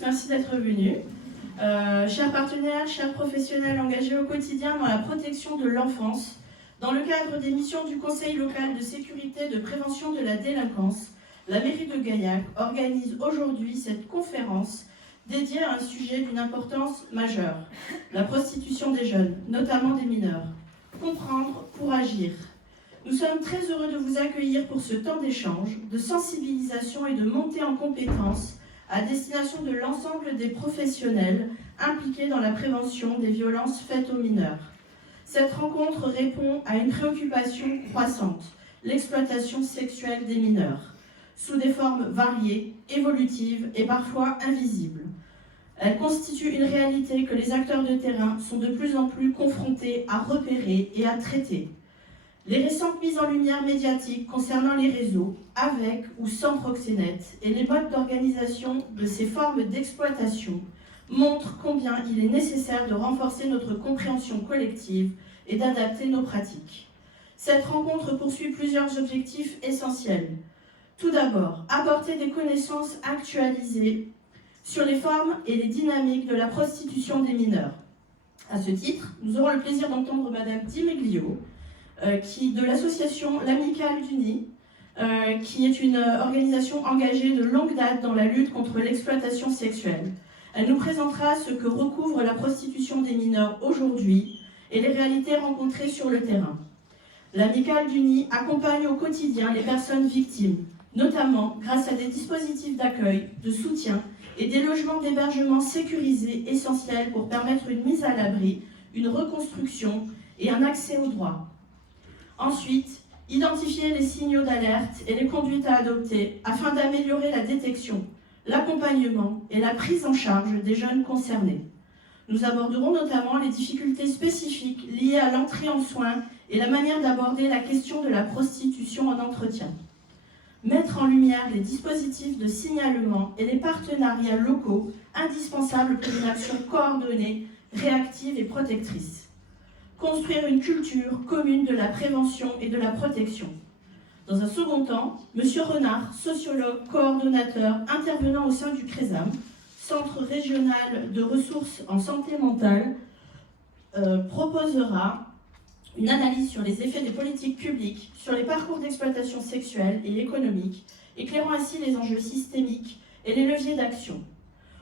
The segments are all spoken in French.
merci d'être venus. Chers partenaires, chers professionnels engagés au quotidien dans la protection de l'enfance, dans le cadre des missions du Conseil local de sécurité et de prévention de la délinquance, la mairie de Gaillac organise aujourd'hui cette conférence dédiée à un sujet d'une importance majeure, la prostitution des jeunes, notamment des mineurs. Comprendre pour agir. Nous sommes très heureux de vous accueillir pour ce temps d'échange, de sensibilisation et de montée en compétences à destination de l'ensemble des professionnels impliqués dans la prévention des violences faites aux mineurs. Cette rencontre répond à une préoccupation croissante, l'exploitation sexuelle des mineurs, sous des formes variées, évolutives et parfois invisibles. Elle constitue une réalité que les acteurs de terrain sont de plus en plus confrontés à repérer et à traiter. Les récentes mises en lumière médiatiques concernant les réseaux, avec ou sans proxénètes, et les modes d'organisation de ces formes d'exploitation montrent combien il est nécessaire de renforcer notre compréhension collective et d'adapter nos pratiques. Cette rencontre poursuit plusieurs objectifs essentiels. Tout d'abord, apporter des connaissances actualisées sur les formes et les dynamiques de la prostitution des mineurs. À ce titre, nous aurons le plaisir d'entendre Madame Dimeglio, de l'association L'Amicale du Nid, qui est une organisation engagée de longue date dans la lutte contre l'exploitation sexuelle. Elle nous présentera ce que recouvre la prostitution des mineurs aujourd'hui et les réalités rencontrées sur le terrain. L'Amicale du Nid accompagne au quotidien les personnes victimes, notamment grâce à des dispositifs d'accueil, de soutien et des logements d'hébergement sécurisés essentiels pour permettre une mise à l'abri, une reconstruction et un accès aux droits. Ensuite, identifier les signaux d'alerte et les conduites à adopter afin d'améliorer la détection, l'accompagnement et la prise en charge des jeunes concernés. Nous aborderons notamment les difficultés spécifiques liées à l'entrée en soins et la manière d'aborder la question de la prostitution en entretien. Mettre en lumière les dispositifs de signalement et les partenariats locaux indispensables pour une action coordonnée, réactive et protectrice. Construire une culture commune de la prévention et de la protection. Dans un second temps, M. Renard, sociologue, coordonnateur, intervenant au sein du CRESAM, Centre régional de ressources en santé mentale, proposera une analyse sur les effets des politiques publiques, sur les parcours d'exploitation sexuelle et économique, éclairant ainsi les enjeux systémiques et les leviers d'action.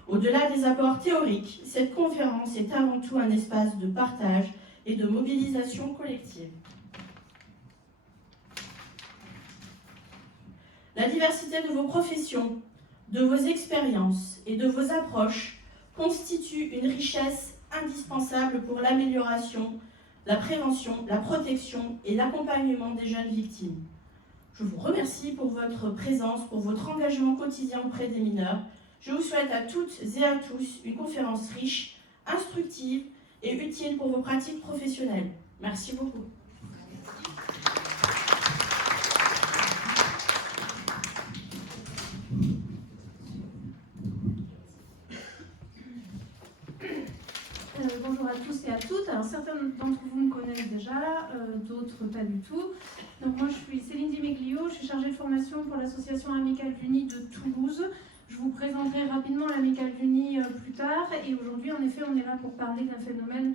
Au-delà des apports théoriques, cette conférence est avant tout un espace de partage et de mobilisation collective. La diversité de vos professions, de vos expériences et de vos approches constitue une richesse indispensable pour l'amélioration, la prévention, la protection et l'accompagnement des jeunes victimes. Je vous remercie pour votre présence, pour votre engagement quotidien auprès des mineurs. Je vous souhaite à toutes et à tous une conférence riche, instructive et utile pour vos pratiques professionnelles. Merci beaucoup. Bonjour à tous et à toutes. Alors certains d'entre vous me connaissent déjà, d'autres pas du tout. Donc moi je suis Céline Dimeglio, je suis chargée de formation pour l'association Amicale du Nid de Toulouse. Je vous présenterai rapidement l'Amicale du Nid plus tard. Et aujourd'hui, en effet, on est là pour parler d'un phénomène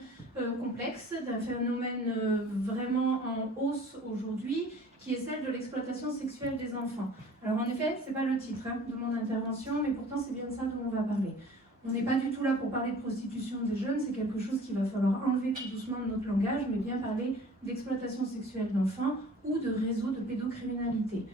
complexe, d'un phénomène vraiment en hausse aujourd'hui, qui est celle de l'exploitation sexuelle des enfants. Alors en effet, c'est pas le titre de mon intervention, mais pourtant c'est bien de ça dont on va parler. On n'est pas du tout là pour parler de prostitution des jeunes, c'est quelque chose qu'il va falloir enlever tout doucement de notre langage, mais bien parler d'exploitation sexuelle d'enfants ou de réseaux de pédocriminalité.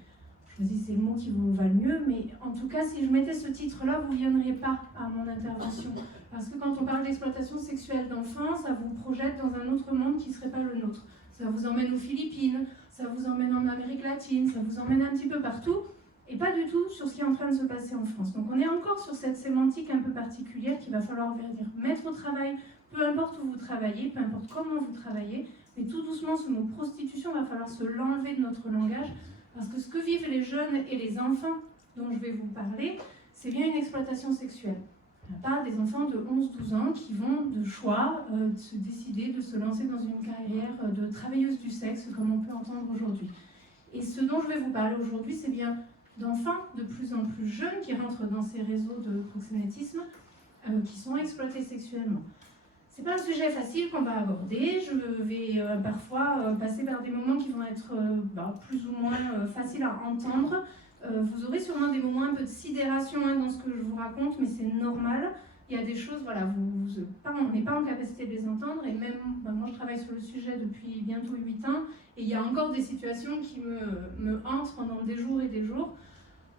Choisissez le mot qui vous va le mieux, mais en tout cas, si je mettais ce titre-là, vous ne viendriez pas à mon intervention. Parce que quand on parle d'exploitation sexuelle d'enfants, ça vous projette dans un autre monde qui ne serait pas le nôtre. Ça vous emmène aux Philippines, ça vous emmène en Amérique latine, ça vous emmène un petit peu partout, et pas du tout sur ce qui est en train de se passer en France. Donc on est encore sur cette sémantique un peu particulière qu'il va falloir mettre au travail, peu importe où vous travaillez, peu importe comment vous travaillez, mais tout doucement ce mot prostitution va falloir se l'enlever de notre langage, parce que ce que vivent les jeunes et les enfants dont je vais vous parler, c'est bien une exploitation sexuelle. Il n'y a pas des enfants de 11-12 ans qui vont de choix se décider de se lancer dans une carrière de travailleuse du sexe, comme on peut entendre aujourd'hui. Et ce dont je vais vous parler aujourd'hui, c'est bien d'enfants de plus en plus jeunes qui rentrent dans ces réseaux de proxénétisme qui sont exploités sexuellement. C'est pas un sujet facile qu'on va aborder. Je vais parfois passer par des moments qui vont être plus ou moins faciles à entendre. Vous aurez sûrement des moments un peu de sidération dans ce que je vous raconte, mais c'est normal. Il y a des choses, voilà, on n'est pas en capacité de les entendre. Et même, moi je travaille sur le sujet depuis bientôt 8 ans, et il y a encore des situations qui me hantent pendant des jours et des jours.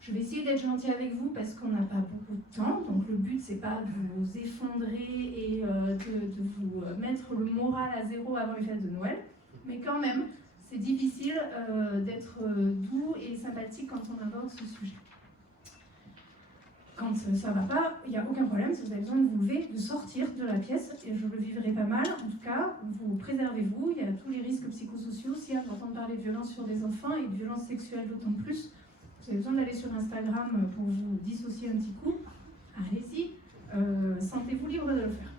Je vais essayer d'être gentille avec vous parce qu'on n'a pas beaucoup de temps, donc le but c'est pas de vous effondrer et de vous mettre le moral à zéro avant les fêtes de Noël, mais quand même c'est difficile d'être doux et sympathique quand on aborde ce sujet. Quand ça va pas, il n'y a aucun problème, si vous avez besoin de vous lever, de sortir de la pièce, et je le vivrai pas mal, en tout cas, vous préservez-vous, il y a tous les risques psychosociaux, si on entend parler de violences sur des enfants et de violences sexuelles d'autant plus. Vous avez besoin d'aller sur Instagram pour vous dissocier un petit coup. Allez-y, sentez-vous libre de le faire.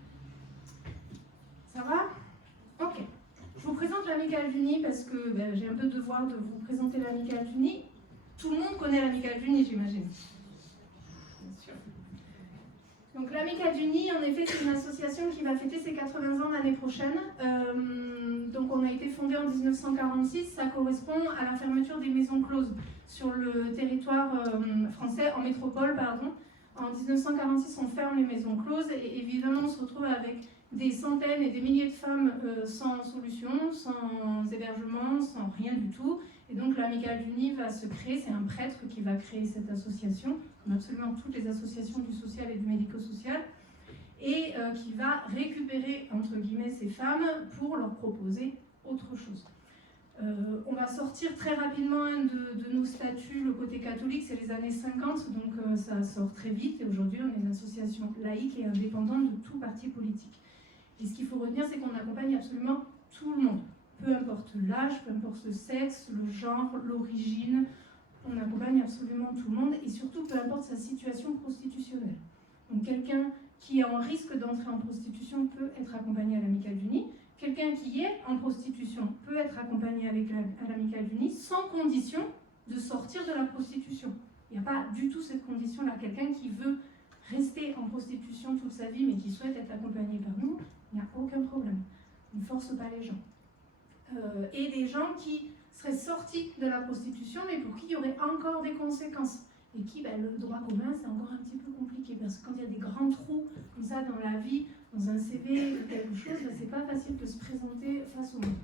Ça va? Ok. Je vous présente l'Amicale du Nid parce que j'ai un peu le devoir de vous présenter l'Amicale du Nid. Tout le monde connaît l'Amicale du Nid, j'imagine. Bien sûr. Donc l'Amicale du Nid, en effet, c'est une association qui va fêter ses 80 ans l'année prochaine. Donc on a été fondé en 1946, ça correspond à la fermeture des maisons closes sur le territoire français, en métropole, pardon. En 1946, on ferme les maisons closes et évidemment on se retrouve avec des centaines et des milliers de femmes sans solution, sans hébergement, sans rien du tout. Et donc l'Amicale du Nid va se créer, c'est un prêtre qui va créer cette association, comme absolument toutes les associations du social et du médico-social, et qui va récupérer, entre guillemets, ces femmes pour leur proposer autre chose. On va sortir très rapidement de nos statuts. Le côté catholique, c'est les années 50, donc ça sort très vite. Et aujourd'hui, on est une association laïque et indépendante de tout parti politique. Et ce qu'il faut retenir, c'est qu'on accompagne absolument tout le monde. Peu importe l'âge, peu importe le sexe, le genre, l'origine. On accompagne absolument tout le monde et surtout, peu importe sa situation prostitutionnelle. Donc quelqu'un qui est en risque d'entrer en prostitution peut être accompagné à l'Amicale du Nid. Quelqu'un qui est en prostitution peut être accompagné à l'Amicale du Nid sans condition de sortir de la prostitution. Il n'y a pas du tout cette condition-là. Quelqu'un qui veut rester en prostitution toute sa vie mais qui souhaite être accompagné par nous, il n'y a aucun problème. On ne force pas les gens. Et des gens qui seraient sortis de la prostitution mais pour qui il y aurait encore des conséquences. Et qui, le droit commun, c'est encore un petit peu compliqué parce que quand il y a des grands trous comme ça dans la vie, dans un CV ou quelque chose, c'est pas facile de se présenter face au monde.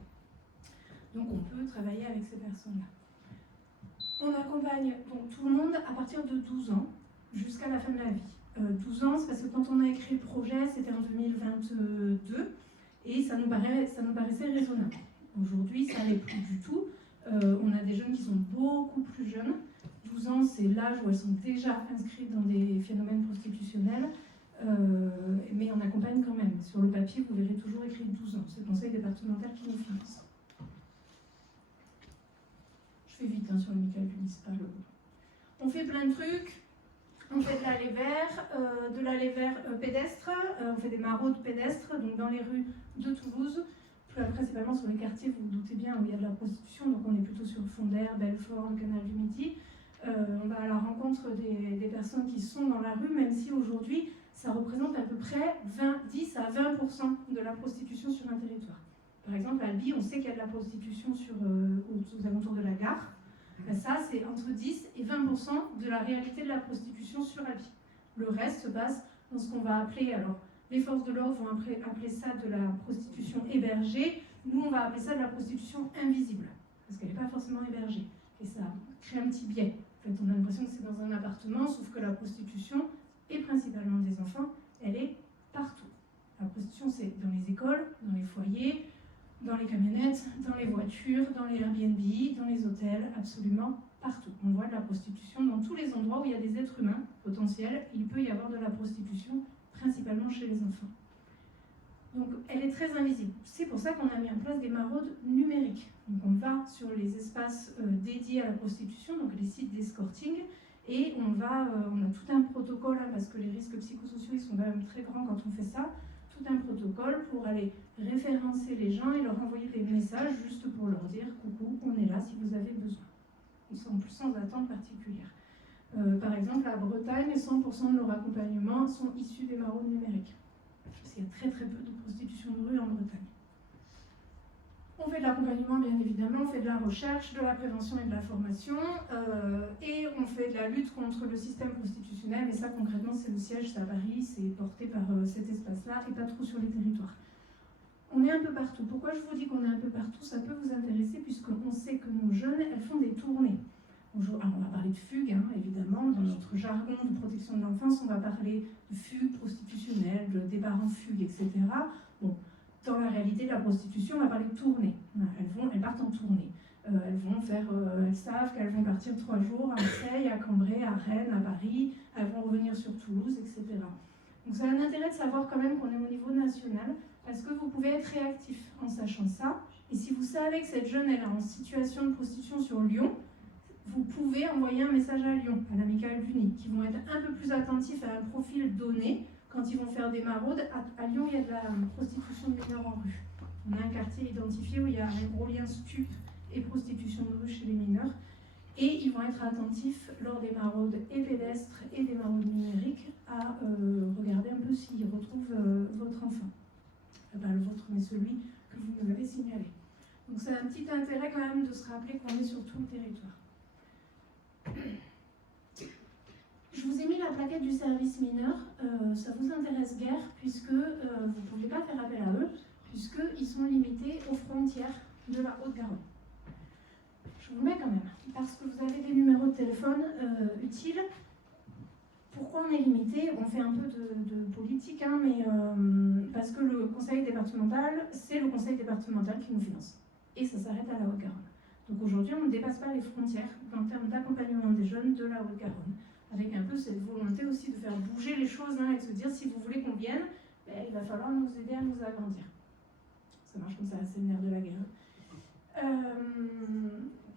Donc on peut travailler avec ces personnes-là. On accompagne donc tout le monde à partir de 12 ans jusqu'à la fin de la vie. 12 ans, c'est parce que quand on a écrit le projet, c'était en 2022 et ça nous paraissait raisonnable. Aujourd'hui, ça n'est plus du tout. On a des jeunes qui sont beaucoup plus jeunes. 12 ans, c'est l'âge où elles sont déjà inscrites dans des phénomènes prostitutionnels, mais on accompagne quand même. Sur le papier, vous verrez toujours écrit 12 ans. C'est le conseil départemental qui nous finance. Je fais vite sur l'Amicale du Nid, c'est pas le... On fait plein de trucs. On fait de l'allée vert pédestre, on fait des maraudes pédestres, donc dans les rues de Toulouse, principalement sur les quartiers, vous vous doutez bien, où il y a de la prostitution, donc on est plutôt sur Fondères, Belfort, le canal du Midi. On va à la rencontre des personnes qui sont dans la rue, même si aujourd'hui, ça représente à peu près 10 à 20% de la prostitution sur un territoire. Par exemple, à Albi, on sait qu'il y a de la prostitution aux alentours de la gare. Ça, c'est entre 10 et 20% de la réalité de la prostitution sur Albi. Le reste se passe dans ce qu'on va appeler, alors les forces de l'ordre vont appeler ça de la prostitution hébergée, nous on va appeler ça de la prostitution invisible, parce qu'elle n'est pas forcément hébergée. Et ça crée un petit biais. En fait, on a l'impression que c'est dans un appartement, sauf que la prostitution, et principalement des enfants, elle est partout. La prostitution, c'est dans les écoles, dans les foyers, dans les camionnettes, dans les voitures, dans les Airbnb, dans les hôtels, absolument partout. On voit de la prostitution dans tous les endroits où il y a des êtres humains potentiels. Il peut y avoir de la prostitution, principalement chez les enfants. Donc elle est très invisible. C'est pour ça qu'on a mis en place des maraudes numériques. Donc on va sur les espaces dédiés à la prostitution, donc les sites d'escorting, et on a tout un protocole, parce que les risques psychosociaux ils sont quand même très grands quand on fait ça, tout un protocole pour aller référencer les gens et leur envoyer des messages juste pour leur dire « Coucou, on est là si vous avez besoin ». Sans attente particulière. Par exemple, à Bretagne, 100% de leurs accompagnements sont issus des maraudes numériques. Parce qu'il y a très très peu de prostitution de rue en Bretagne. On fait de l'accompagnement, bien évidemment, on fait de la recherche, de la prévention et de la formation, et on fait de la lutte contre le système prostitutionnel, mais ça concrètement c'est le siège, c'est à Paris, c'est porté par cet espace-là et pas trop sur les territoires. On est un peu partout. Pourquoi je vous dis qu'on est un peu partout? Ça peut vous intéresser puisqu'on sait que nos jeunes, elles font des tournées. Alors on va parler de fugue, hein, évidemment, dans notre jargon de protection de l'enfance, on va parler de fugue prostitutionnelle, de départ en fugue, etc. Bon. Dans la réalité de la prostitution, on va parler de tournée. Elles partent en tournée. Elles savent qu'elles vont partir 3 jours à Marseille, à Cambrai, à Rennes, à Paris. Elles vont revenir sur Toulouse, etc. Donc ça a un intérêt de savoir quand même qu'on est au niveau national, parce que vous pouvez être réactif en sachant ça. Et si vous savez que cette jeune elle est en situation de prostitution sur Lyon, vous pouvez envoyer un message à Lyon, à l'amicale du Nid, qui vont être un peu plus attentifs à un profil donné. Quand ils vont faire des maraudes, à Lyon, il y a de la prostitution de mineurs en rue. On a un quartier identifié où il y a un gros lien stup et prostitution de rue chez les mineurs. Et ils vont être attentifs lors des maraudes et pédestres et des maraudes numériques à regarder un peu s'ils retrouvent votre enfant. Pas le vôtre, mais celui que vous nous avez signalé. Donc c'est un petit intérêt quand même de se rappeler qu'on est sur tout le territoire. Je vous ai mis la plaquette du service mineur, ça vous intéresse guère puisque vous ne pouvez pas faire appel à eux, puisqu'ils sont limités aux frontières de la Haute-Garonne. Je vous le mets quand même, parce que vous avez des numéros de téléphone utiles. Pourquoi on est limité? On fait un peu de politique, hein, mais parce que le conseil départemental, c'est le conseil départemental qui nous finance. Et ça s'arrête à la Haute-Garonne. Donc aujourd'hui, on ne dépasse pas les frontières en termes d'accompagnement des jeunes de la Haute-Garonne. Avec un peu cette volonté aussi de faire bouger les choses, hein, et de se dire si vous voulez qu'on vienne, ben, il va falloir nous aider à nous agrandir. Ça marche comme ça, c'est le nerf de la guerre.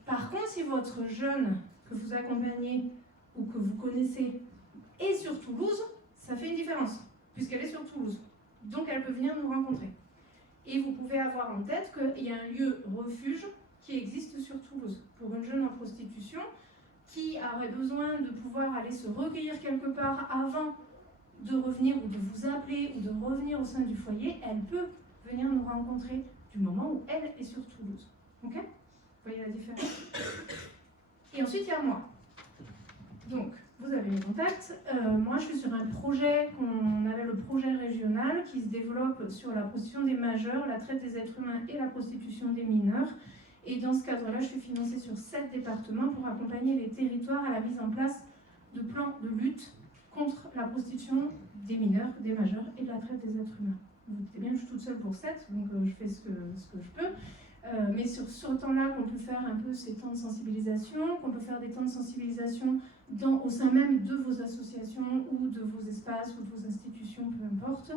Par contre, si votre jeune que vous accompagnez ou que vous connaissez est sur Toulouse, ça fait une différence, puisqu'elle est sur Toulouse. Donc elle peut venir nous rencontrer. Et vous pouvez avoir en tête qu'il y a un lieu refuge qui existe sur Toulouse pour une jeune en prostitution qui aurait besoin de pouvoir aller se recueillir quelque part avant de revenir ou de vous appeler ou de revenir au sein du foyer, elle peut venir nous rencontrer du moment où elle est sur Toulouse. Ok? Vous voyez la différence? Et ensuite, il y a moi. Donc, vous avez mes contacts. Moi, je suis sur un projet qu'on appelle le projet régional qui se développe sur la prostitution des majeurs, la traite des êtres humains et la prostitution des mineurs. Et dans ce cadre-là, je suis financée sur 7 départements pour accompagner les territoires à la mise en place de plans de lutte contre la prostitution des mineurs, des majeurs et de la traite des êtres humains. Vous doutez bien, je suis toute seule pour 7, donc je fais ce que je peux. Mais sur ce temps-là, qu'on peut faire un peu ces temps de sensibilisation, qu'on peut faire des temps de sensibilisation au sein même de vos associations ou de vos espaces ou de vos institutions, peu importe,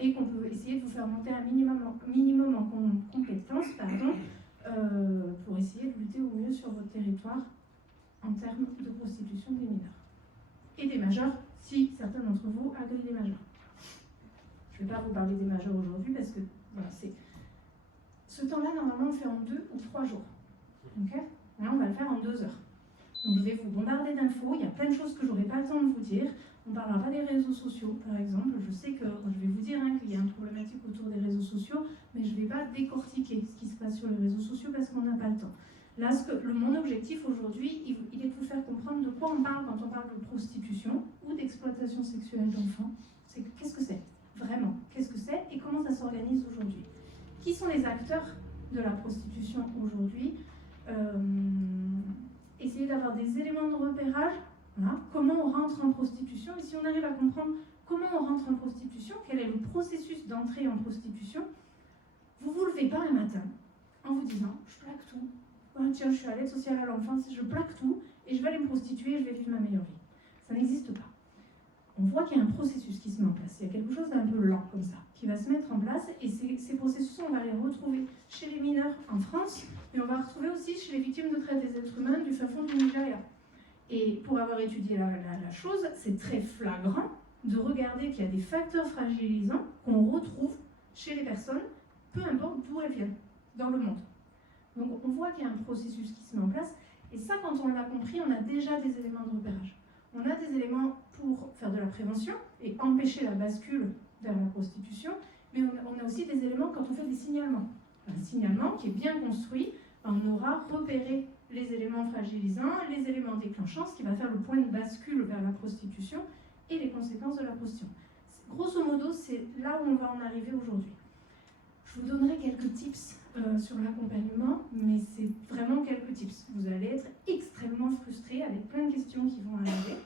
et qu'on peut essayer de vous faire monter un minimum en compétences, pour essayer de lutter au mieux sur votre territoire en termes de prostitution des mineurs. Et des majeurs, si certains d'entre vous agrient des majeurs. Je ne vais pas vous parler des majeurs aujourd'hui parce que voilà, ce temps-là, normalement, on le fait en 2 ou 3 jours. Okay? Là, on va le faire en 2 heures. Donc, je vais vous bombarder d'infos. Il y a plein de choses que je n'aurai pas le temps de vous dire. On ne parlera pas des réseaux sociaux, par exemple. Je sais que je vais vous dire qu'il y a une problématique autour des réseaux sociaux, mais je ne vais pas décortiquer ce qui se passe sur les réseaux sociaux parce qu'on n'a pas le temps. Là, mon objectif aujourd'hui, il est de vous faire comprendre de quoi on parle quand on parle de prostitution ou d'exploitation sexuelle d'enfants. C'est qu'est-ce que c'est vraiment? Qu'est-ce que c'est et comment ça s'organise aujourd'hui? Qui sont les acteurs de la prostitution aujourd'hui? Essayer d'avoir des éléments de repérage. Voilà. Comment on rentre en prostitution? Et si on arrive à comprendre comment on rentre en prostitution, quel est le processus d'entrée en prostitution, vous ne vous levez pas un matin en vous disant « je plaque tout, oh, tiens, je suis à l'aide sociale à l'enfance, je plaque tout et je vais aller me prostituer et je vais vivre ma meilleure vie ». Ça n'existe pas. On voit qu'il y a un processus qui se met en place. Il y a quelque chose d'un peu lent comme ça, qui va se mettre en place. Et ces processus, on va les retrouver chez les mineurs en France, mais on va retrouver aussi chez les victimes de traite des êtres humains du fin fond du Nigeria. Et pour avoir étudié la chose, c'est très flagrant de regarder qu'il y a des facteurs fragilisants qu'on retrouve chez les personnes, peu importe d'où elles viennent, dans le monde. Donc on voit qu'il y a un processus qui se met en place. Et ça, quand on l'a compris, on a déjà des éléments de repérage. On a des éléments pour faire de la prévention et empêcher la bascule vers la prostitution, mais on a aussi des éléments quand on fait des signalements. Un signalement qui est bien construit, on aura repéré les éléments fragilisants, les éléments déclenchants, ce qui va faire le point de bascule vers la prostitution et les conséquences de la prostitution. Grosso modo, c'est là où on va en arriver aujourd'hui. Je vous donnerai quelques tips sur l'accompagnement, mais c'est vraiment quelques tips. Vous allez être extrêmement frustrés avec plein de questions qui vont arriver.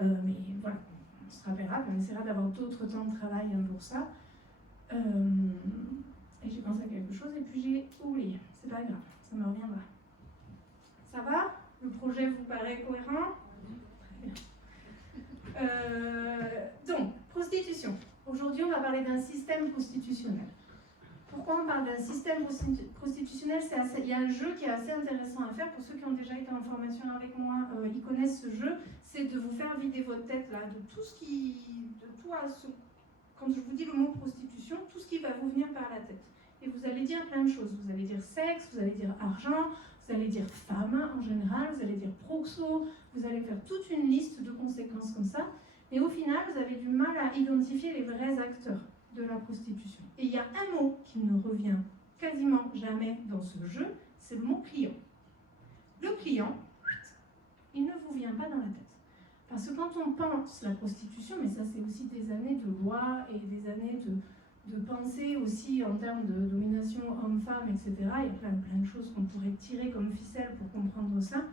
Mais voilà, on se rappellera, on essaiera d'avoir d'autres temps de travail pour ça. Et j'ai pensé à quelque chose et puis j'ai oublié. C'est pas grave, ça me reviendra. Ça va? Le projet vous paraît cohérent? Très bien. Donc, prostitution. Aujourd'hui, on va parler d'un système prostitutionnel. Pourquoi on parle d'un système prostitutionnel? Il y a un jeu qui est assez intéressant à faire. Pour ceux qui ont déjà été en formation avec moi, ils connaissent ce jeu. C'est de vous faire vider votre tête là, de tout ce qui... Quand je vous dis le mot prostitution, tout ce qui va vous venir par la tête. Et vous allez dire plein de choses. Vous allez dire sexe, vous allez dire argent, vous allez dire femme en général, vous allez dire proxo, vous allez faire toute une liste de conséquences comme ça. Et au final, vous avez du mal à identifier les vrais acteurs de la prostitution. Et il y a un mot qui ne revient quasiment jamais dans ce jeu, c'est le mot client. Le client, il ne vous vient pas dans la tête. Parce que quand on pense la prostitution, mais ça c'est aussi des années de loi et des années de pensée aussi en termes de domination homme-femme, etc. Il y a plein de choses qu'on pourrait tirer comme ficelle pour comprendre ça.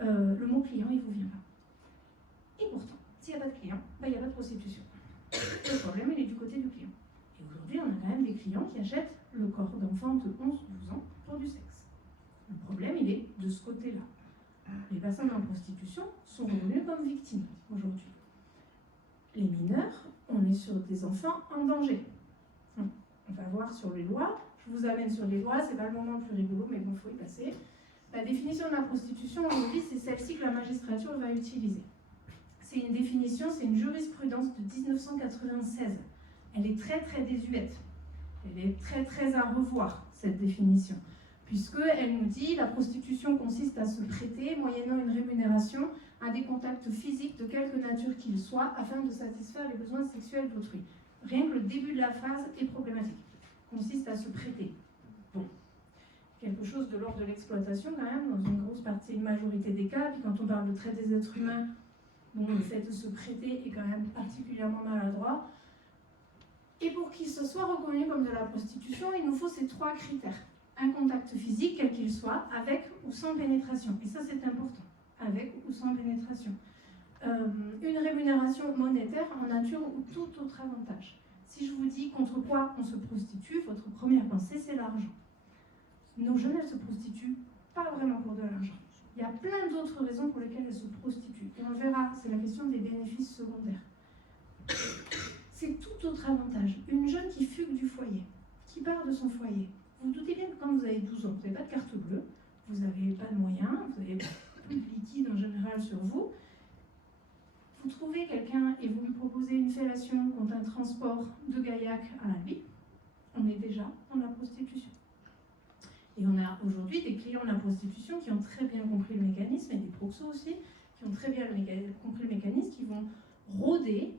Le mot client, il ne vous vient pas. Et pourtant, s'il n'y a pas de client, il n'y a pas de prostitution. Le problème, il est du côté du client. Et aujourd'hui, on a quand même des clients qui achètent le corps d'enfants de 11-12 ans pour du sexe. Le problème, il est de ce côté-là. Les personnes en prostitution sont reconnues comme victimes aujourd'hui. Les mineurs, on est sur des enfants en danger. On va voir sur les lois. Je vous amène sur les lois, c'est pas le moment le plus rigolo, mais bon, il faut y passer. La définition de la prostitution, aujourd'hui, c'est celle-ci que la magistrature va utiliser. C'est une définition, c'est une jurisprudence de 1996. Elle est très très désuète. Elle est très très à revoir, cette définition. Puisqu'elle nous dit la prostitution consiste à se prêter, moyennant une rémunération, à des contacts physiques de quelque nature qu'ils soient, afin de satisfaire les besoins sexuels d'autrui. Rien que le début de la phrase est problématique. Consiste à se prêter. Bon. Quelque chose de l'ordre de l'exploitation quand même, dans une grosse partie, une majorité des cas. Puis quand on parle de traite des êtres humains, bon, le fait de se prêter est quand même particulièrement maladroit. Et pour qu'il se soit reconnu comme de la prostitution, il nous faut ces trois critères. Un contact physique, quel qu'il soit, avec ou sans pénétration. Et ça, c'est important. Avec ou sans pénétration. Une rémunération monétaire en nature ou tout autre avantage. Si je vous dis contre quoi on se prostitue, votre première pensée, c'est l'argent. Nos jeunes, elles se prostituent pas vraiment pour de l'argent. Il y a plein d'autres raisons pour lesquelles elles se prostituent. Et on le verra, c'est la question des bénéfices secondaires. C'est tout autre avantage. Une jeune qui fugue du foyer, qui part de son foyer. Vous vous doutez bien que quand vous avez 12 ans, vous n'avez pas de carte bleue, vous n'avez pas de moyens, vous n'avez pas de liquide en général sur vous. Vous trouvez quelqu'un et vous lui proposez une fellation contre un transport de gaillac à la nuit, on est déjà dans la prostitution. Et on a aujourd'hui des clients de la prostitution qui ont très bien compris le mécanisme, et des proxos aussi, qui ont très bien compris le mécanisme, qui vont rôder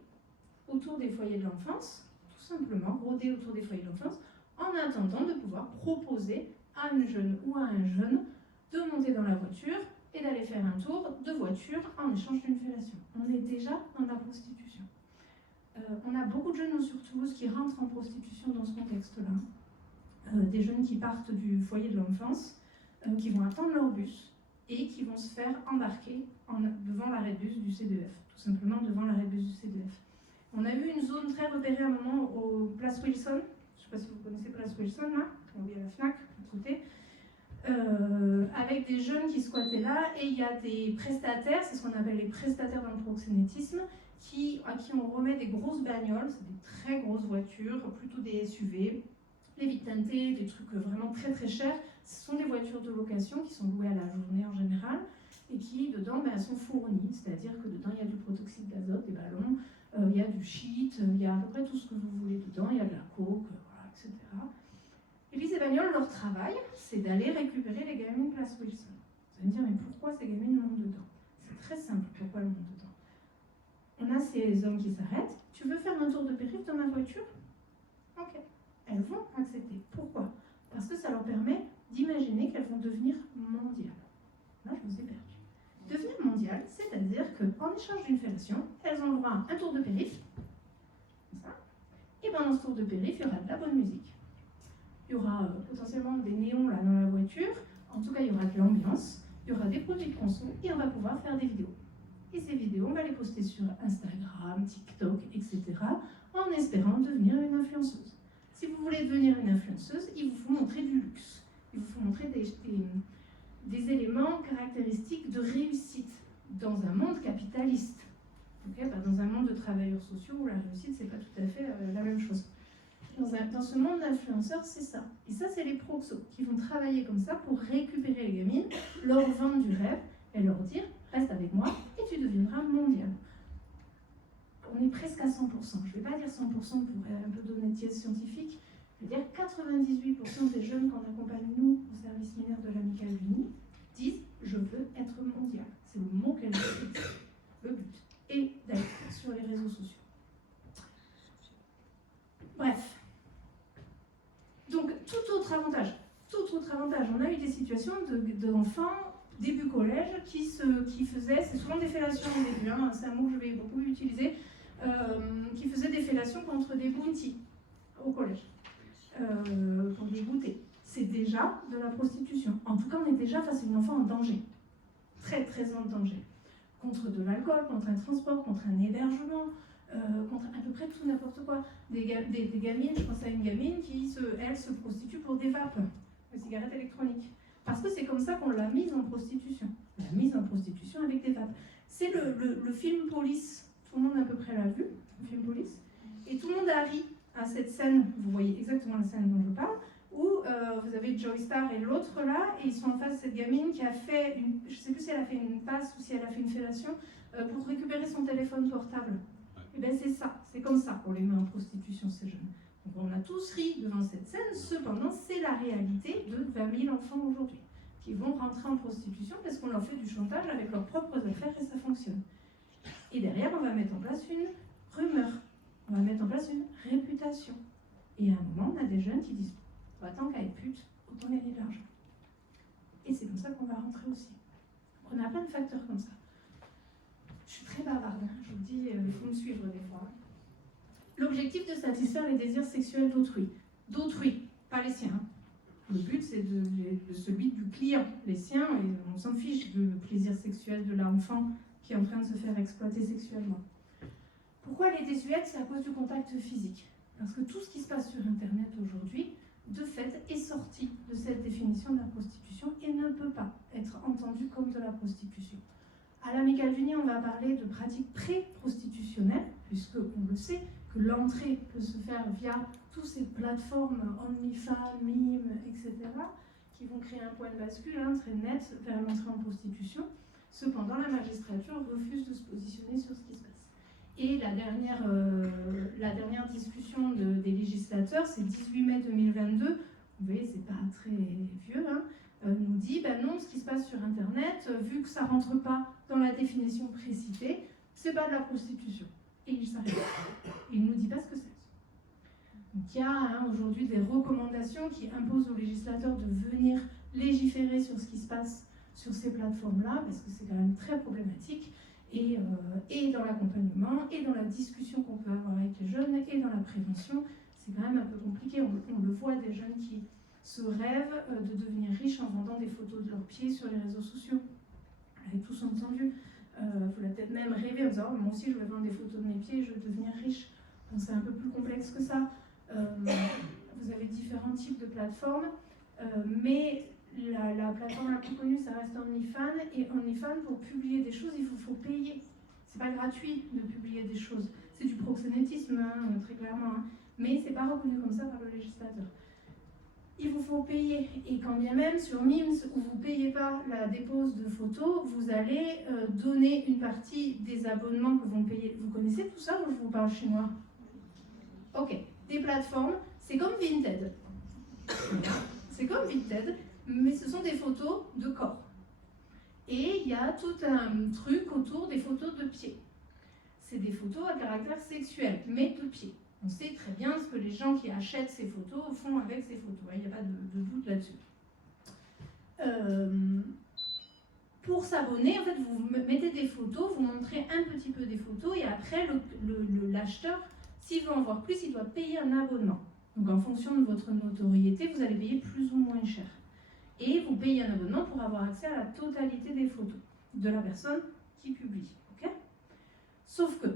autour des foyers de l'enfance, tout simplement rôder autour des foyers de l'enfance, en attendant de pouvoir proposer à une jeune ou à un jeune de monter dans la voiture et d'aller faire un tour de voiture en échange d'une fellation. On est déjà dans la prostitution. On a beaucoup de jeunes sur Toulouse qui rentrent en prostitution dans ce contexte-là. Des jeunes qui partent du foyer de l'enfance, qui vont attendre leur bus et qui vont se faire embarquer devant l'arrêt de bus du CDF, tout simplement devant l'arrêt de bus du CDF. On a vu une zone très repérée à un moment au Place Wilson. Je ne sais pas si vous connaissez Place Wilson, là, où il y a la FNAC, à côté. Avec des jeunes qui squattaient là, et il y a des prestataires, c'est ce qu'on appelle les prestataires dans le proxénétisme, à qui on remet des grosses bagnoles, c'est des très grosses voitures, plutôt des SUV, les vitres teintées, des trucs vraiment très très chers. Ce sont des voitures de location qui sont louées à la journée en général, et qui, dedans, sont fournies, c'est-à-dire que dedans, il y a du protoxyde d'azote, des ballons, il y a du shit, il y a à peu près tout ce que vous voulez dedans, il y a de la coke, voilà, etc. Et puis ces bagnoles, leur travail, c'est d'aller récupérer les gamines Place Wilson. Vous allez me dire, mais pourquoi ces gamines montent dedans? C'est très simple, pourquoi elles montent dedans. On a ces hommes qui s'arrêtent. Tu veux faire un tour de périph' dans ma voiture? Ok. Elles vont accepter. Pourquoi? Parce que ça leur permet d'imaginer qu'elles vont devenir mondiales. Là, je vous ai perdu. Devenir mondiales, c'est-à-dire qu'en échange d'une fellation, elles ont le droit à un tour de périph', comme ça. Et pendant ce tour de périph', il y aura de la bonne musique. Il y aura potentiellement des néons là dans la voiture. En tout cas, il y aura de l'ambiance. Il y aura des produits de conso et on va pouvoir faire des vidéos. Et ces vidéos, on va les poster sur Instagram, TikTok, etc. en espérant devenir une influenceuse. Si vous voulez devenir une influenceuse, il vous faut montrer du luxe. Il vous faut montrer des éléments caractéristiques de réussite dans un monde capitaliste. Okay, pas dans un monde de travailleurs sociaux où la réussite, c'est pas tout à fait la même chose. Dans ce monde d'influenceurs, c'est ça. Et ça, c'est les proxos qui vont travailler comme ça pour récupérer les gamines, leur vendre du rêve et leur dire « reste avec moi et tu deviendras mondial ». On est presque à 100%. Je ne vais pas dire 100% pour un peu d'honnêteté scientifique. Je vais dire 98% des jeunes qu'on accompagne, nous, au service mineur de l'Amicale Unie, disent « je veux être mondial ». C'est le mot qu'elles utilisent, le but. Et d'aller sur les réseaux sociaux. Bref. Donc, tout autre avantage, on a eu des situations d'enfants, début collège, qui faisaient, c'est souvent des fellations au début, hein, c'est un mot que je vais beaucoup utiliser, qui faisaient des fellations contre des bounties au collège, pour les goûter. C'est déjà de la prostitution. En tout cas, on est déjà face à une enfant en danger, très très en danger, contre de l'alcool, contre un transport, contre un hébergement, contre à peu près tout n'importe quoi. Des gamines, je pense à une gamine qui, elle, se prostitue pour des vapes, des cigarettes électroniques. Parce que c'est comme ça qu'on l'a mise en prostitution. On l'a mise en prostitution avec des vapes. C'est le film Police. Tout le monde à peu près l'a vu, le film Police. Et tout le monde a ri à cette scène, vous voyez exactement la scène dont je parle, où vous avez Joy Star et l'autre là, et ils sont en face de cette gamine qui a fait, je ne sais plus si elle a fait une passe ou si elle a fait une fellation, pour récupérer son téléphone portable. Et bien c'est ça, c'est comme ça qu'on les met en prostitution, ces jeunes. Donc on a tous ri devant cette scène, cependant c'est la réalité de 20 000 enfants aujourd'hui qui vont rentrer en prostitution parce qu'on leur fait du chantage avec leurs propres affaires et ça fonctionne. Et derrière on va mettre en place une rumeur, on va mettre en place une réputation. Et à un moment on a des jeunes qui disent bah, tant qu'à être pute, autant gagner de l'argent. Et c'est comme ça qu'on va rentrer aussi. On a plein de facteurs comme ça. Je suis très bavarde, hein. Je vous dis, il faut me suivre des fois. L'objectif de satisfaire les désirs sexuels d'autrui. D'autrui, pas les siens. Le but, c'est de celui du client. Les siens, et on s'en fiche du plaisir sexuel de l'enfant qui est en train de se faire exploiter sexuellement. Pourquoi les désuètes? C'est à cause du contact physique. Parce que tout ce qui se passe sur Internet aujourd'hui, de fait, est sorti de cette définition de la prostitution et ne peut pas être entendu comme de la prostitution. À l'Amicale Unie, on va parler de pratiques pré-prostitutionnelles, puisqu'on le sait, que l'entrée peut se faire via toutes ces plateformes OnlyFans, Mime, etc., qui vont créer un point de bascule très net vers l'entrée en prostitution. Cependant, la magistrature refuse de se positionner sur ce qui se passe. Et la dernière discussion des législateurs, c'est 18 mai 2022, vous voyez, c'est pas très vieux, hein, nous dit, ben non, ce qui se passe sur Internet, vu que ça ne rentre pas dans la définition précitée, c'est pas de la prostitution. Et il s'arrête. Il ne nous dit pas ce que c'est. Donc il y a aujourd'hui des recommandations qui imposent aux législateurs de venir légiférer sur ce qui se passe sur ces plateformes-là, parce que c'est quand même très problématique, et dans l'accompagnement, et dans la discussion qu'on peut avoir avec les jeunes, et dans la prévention, c'est quand même un peu compliqué. On le voit, des jeunes qui se rêvent de devenir riches en vendant des photos de leurs pieds sur les réseaux sociaux. Vous l'avez tous entendu. Vous l'avez peut-être même rêvé en disant oh, moi aussi je vais vendre des photos de mes pieds et je vais devenir riche. Donc c'est un peu plus complexe que ça. Vous avez différents types de plateformes, mais la plateforme la plus connue, ça reste OnlyFans. Et OnlyFans, pour publier des choses, il faut payer. C'est pas gratuit de publier des choses. C'est du proxénétisme, très clairement. Mais c'est pas reconnu comme ça par le législateur. Il vous faut payer. Et quand bien même, sur Mimes, où vous ne payez pas la dépose de photos, vous allez donner une partie des abonnements que vous payez. Vous connaissez tout ça ou je vous parle chinois? Ok. Des plateformes, c'est comme Vinted. C'est comme Vinted, mais ce sont des photos de corps. Et il y a tout un truc autour des photos de pied. C'est des photos à caractère sexuel, mais de pied. On sait très bien ce que les gens qui achètent ces photos font avec ces photos. Il n'y a pas de doute là-dessus. Pour s'abonner, en fait, vous mettez des photos, vous montrez un petit peu des photos, et après, l'acheteur, s'il veut en voir plus, il doit payer un abonnement. Donc, en fonction de votre notoriété, vous allez payer plus ou moins cher. Et vous payez un abonnement pour avoir accès à la totalité des photos de la personne qui publie. Okay, sauf que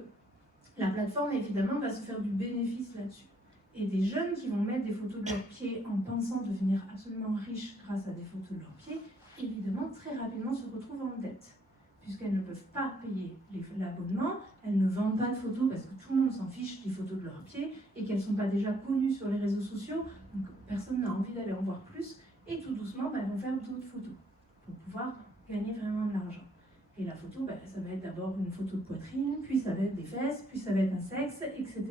la plateforme, évidemment, va se faire du bénéfice là-dessus. Et des jeunes qui vont mettre des photos de leurs pieds en pensant devenir absolument riches grâce à des photos de leurs pieds, évidemment, très rapidement se retrouvent en dette, puisqu'elles ne peuvent pas payer l'abonnement, elles ne vendent pas de photos parce que tout le monde s'en fiche des photos de leurs pieds et qu'elles ne sont pas déjà connues sur les réseaux sociaux, donc personne n'a envie d'aller en voir plus, et tout doucement, elles vont faire d'autres photos pour pouvoir gagner vraiment de l'argent. Et la photo, ça va être d'abord une photo de poitrine, puis ça va être des fesses, puis ça va être un sexe, etc.,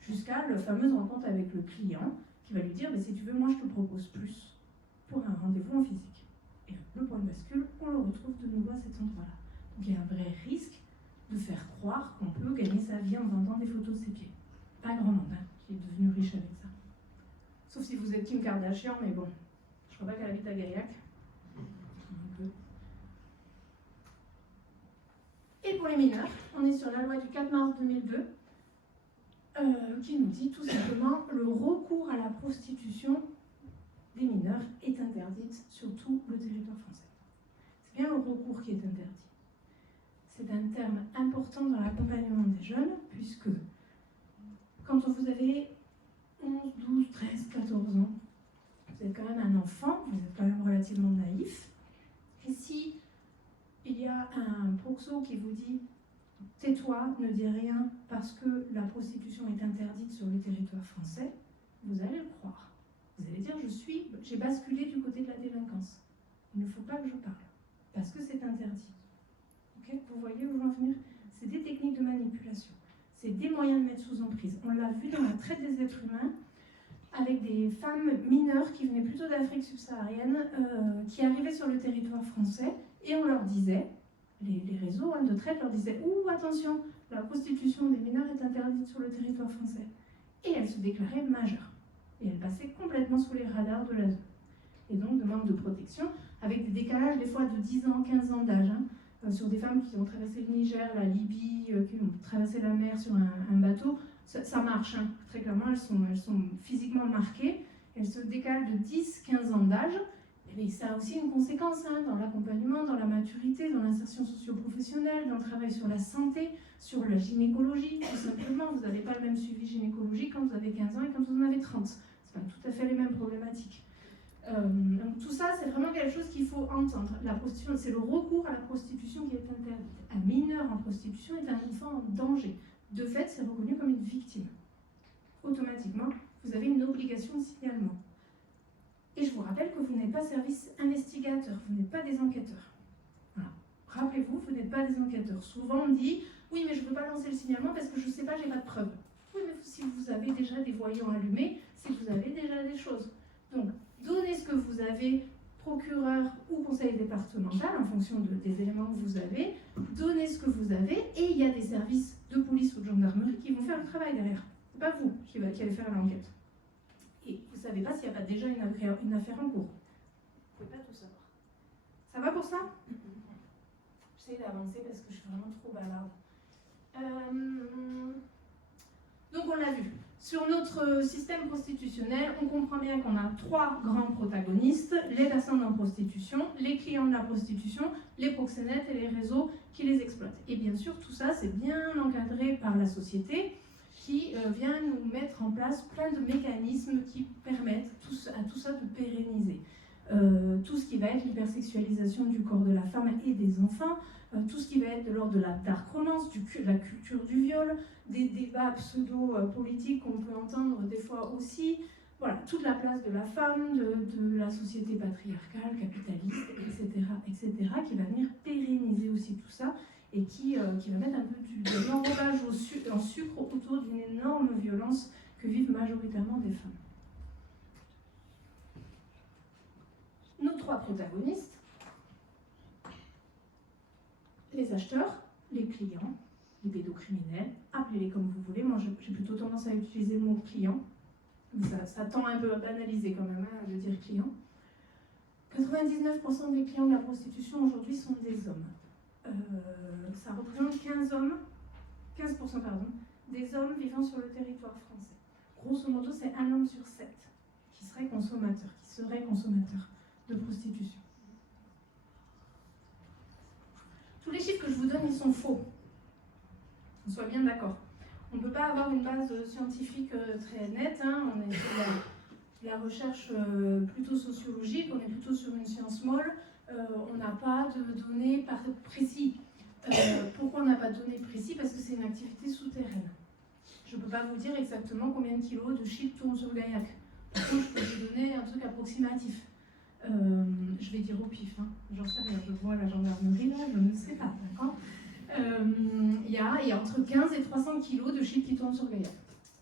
jusqu'à la fameuse rencontre avec le client qui va lui dire si tu veux, moi je te propose plus pour un rendez-vous en physique. Et le point de bascule, on le retrouve de nouveau à cet endroit-là. Donc il y a un vrai risque de faire croire qu'on peut gagner sa vie en vendant des photos de ses pieds. Pas grand monde qui est devenu riche avec ça. Sauf si vous êtes Kim Kardashian, mais bon, je crois pas qu'elle habite à Gaillac. Et pour les mineurs, on est sur la loi du 4 mars 2002 qui nous dit tout simplement le recours à la prostitution des mineurs est interdite sur tout le territoire français. C'est bien le recours qui est interdit. C'est un terme important dans l'accompagnement des jeunes, puisque quand vous avez 11, 12, 13, 14 ans, vous êtes quand même un enfant, vous êtes quand même relativement naïf, et si il y a un proxo qui vous dit « tais-toi, ne dis rien parce que la prostitution est interdite sur le territoire français », vous allez le croire. Vous allez dire « j'ai basculé du côté de la délinquance. Il ne faut pas que je parle parce que c'est interdit. » Okay, vous voyez où je veux en venir? C'est des techniques de manipulation. C'est des moyens de mettre sous emprise. On l'a vu dans la traite des êtres humains avec des femmes mineures qui venaient plutôt d'Afrique subsaharienne, qui arrivaient sur le territoire français. Et on leur disait, les réseaux de traite leur disaient « Ouh, attention, la prostitution des mineurs est interdite sur le territoire français. » Et elles se déclaraient majeures. Et elles passaient complètement sous les radars de l'ASE. Et donc de manque de protection, avec des décalages des fois de 10 ans, 15 ans d'âge, sur des femmes qui ont traversé le Niger, la Libye, qui ont traversé la mer sur un bateau. Ça marche, très clairement, elles sont physiquement marquées. Elles se décalent de 10, 15 ans d'âge. Et ça a aussi une conséquence dans l'accompagnement, dans la maturité, dans l'insertion socio-professionnelle, dans le travail sur la santé, sur la gynécologie. Tout simplement, vous n'avez pas le même suivi gynécologique quand vous avez 15 ans et quand vous en avez 30. Ce n'est pas tout à fait les mêmes problématiques. Donc tout ça, c'est vraiment quelque chose qu'il faut entendre. La prostitution, c'est le recours à la prostitution qui est interdite. Un mineur en prostitution est un enfant en danger. De fait, c'est reconnu comme une victime. Automatiquement, vous avez une obligation de signalement. Et je vous rappelle que vous n'êtes pas service investigateur, vous n'êtes pas des enquêteurs. Voilà. Rappelez-vous, vous n'êtes pas des enquêteurs. Souvent on dit, oui mais je ne veux pas lancer le signalement parce que je ne sais pas, j'ai pas de preuves. Oui mais si vous avez déjà des voyants allumés, c'est que vous avez déjà des choses. Donc, donnez ce que vous avez, procureur ou conseil départemental, en fonction des éléments que vous avez, donnez ce que vous avez, et il y a des services de police ou de gendarmerie qui vont faire le travail derrière. Ce n'est pas vous qui allez faire l'enquête. Et vous ne savez pas s'il n'y a pas déjà une affaire en cours. Vous ne pouvez pas tout savoir. Ça va pour ça? J'essaie d'avancer parce que je suis vraiment trop bavarde. Donc on l'a vu. Sur notre système constitutionnel, on comprend bien qu'on a 3 grands protagonistes, les personnes en prostitution, les clients de la prostitution, les proxénètes et les réseaux qui les exploitent. Et bien sûr, tout ça, c'est bien encadré par la société qui vient nous mettre en place plein de mécanismes qui permettent à tout ça de pérenniser. Tout ce qui va être l'hypersexualisation du corps de la femme et des enfants, tout ce qui va être de l'ordre de la dark romance, de la culture du viol, des débats pseudo-politiques qu'on peut entendre des fois aussi. Voilà, toute la place de la femme, de la société patriarcale, capitaliste, etc., qui va venir pérenniser aussi tout ça et qui va mettre un peu de l'enrobage en sucre autour d'une énorme violence que vivent majoritairement des femmes. Nos 3 protagonistes, les acheteurs, les clients, les pédocriminels, appelez-les comme vous voulez. Moi, j'ai plutôt tendance à utiliser le mot client. Ça tend un peu à banaliser quand même, de dire client. 99% des clients de la prostitution aujourd'hui sont des hommes. Ça représente 15% des hommes vivant sur le territoire français. Grosso modo, c'est 1 homme sur 7 qui serait consommateur de prostitution. Tous les chiffres que je vous donne, ils sont faux. On soit bien d'accord. On ne peut pas avoir une base scientifique très nette. On est sur la recherche plutôt sociologique, on est plutôt sur une science molle. On n'a pas de données précises. Pourquoi on n'a pas de données précises? Parce que c'est une activité souterraine. Je ne peux pas vous dire exactement combien de kilos de shit tournent sur Gaillac. Par contre, je peux vous donner un truc approximatif. Je vais dire au pif, j'en sais rien, je vois la gendarmerie là, je ne sais pas, d'accord. Il y a entre 15 et 300 kilos de shit qui tournent sur Gaillac.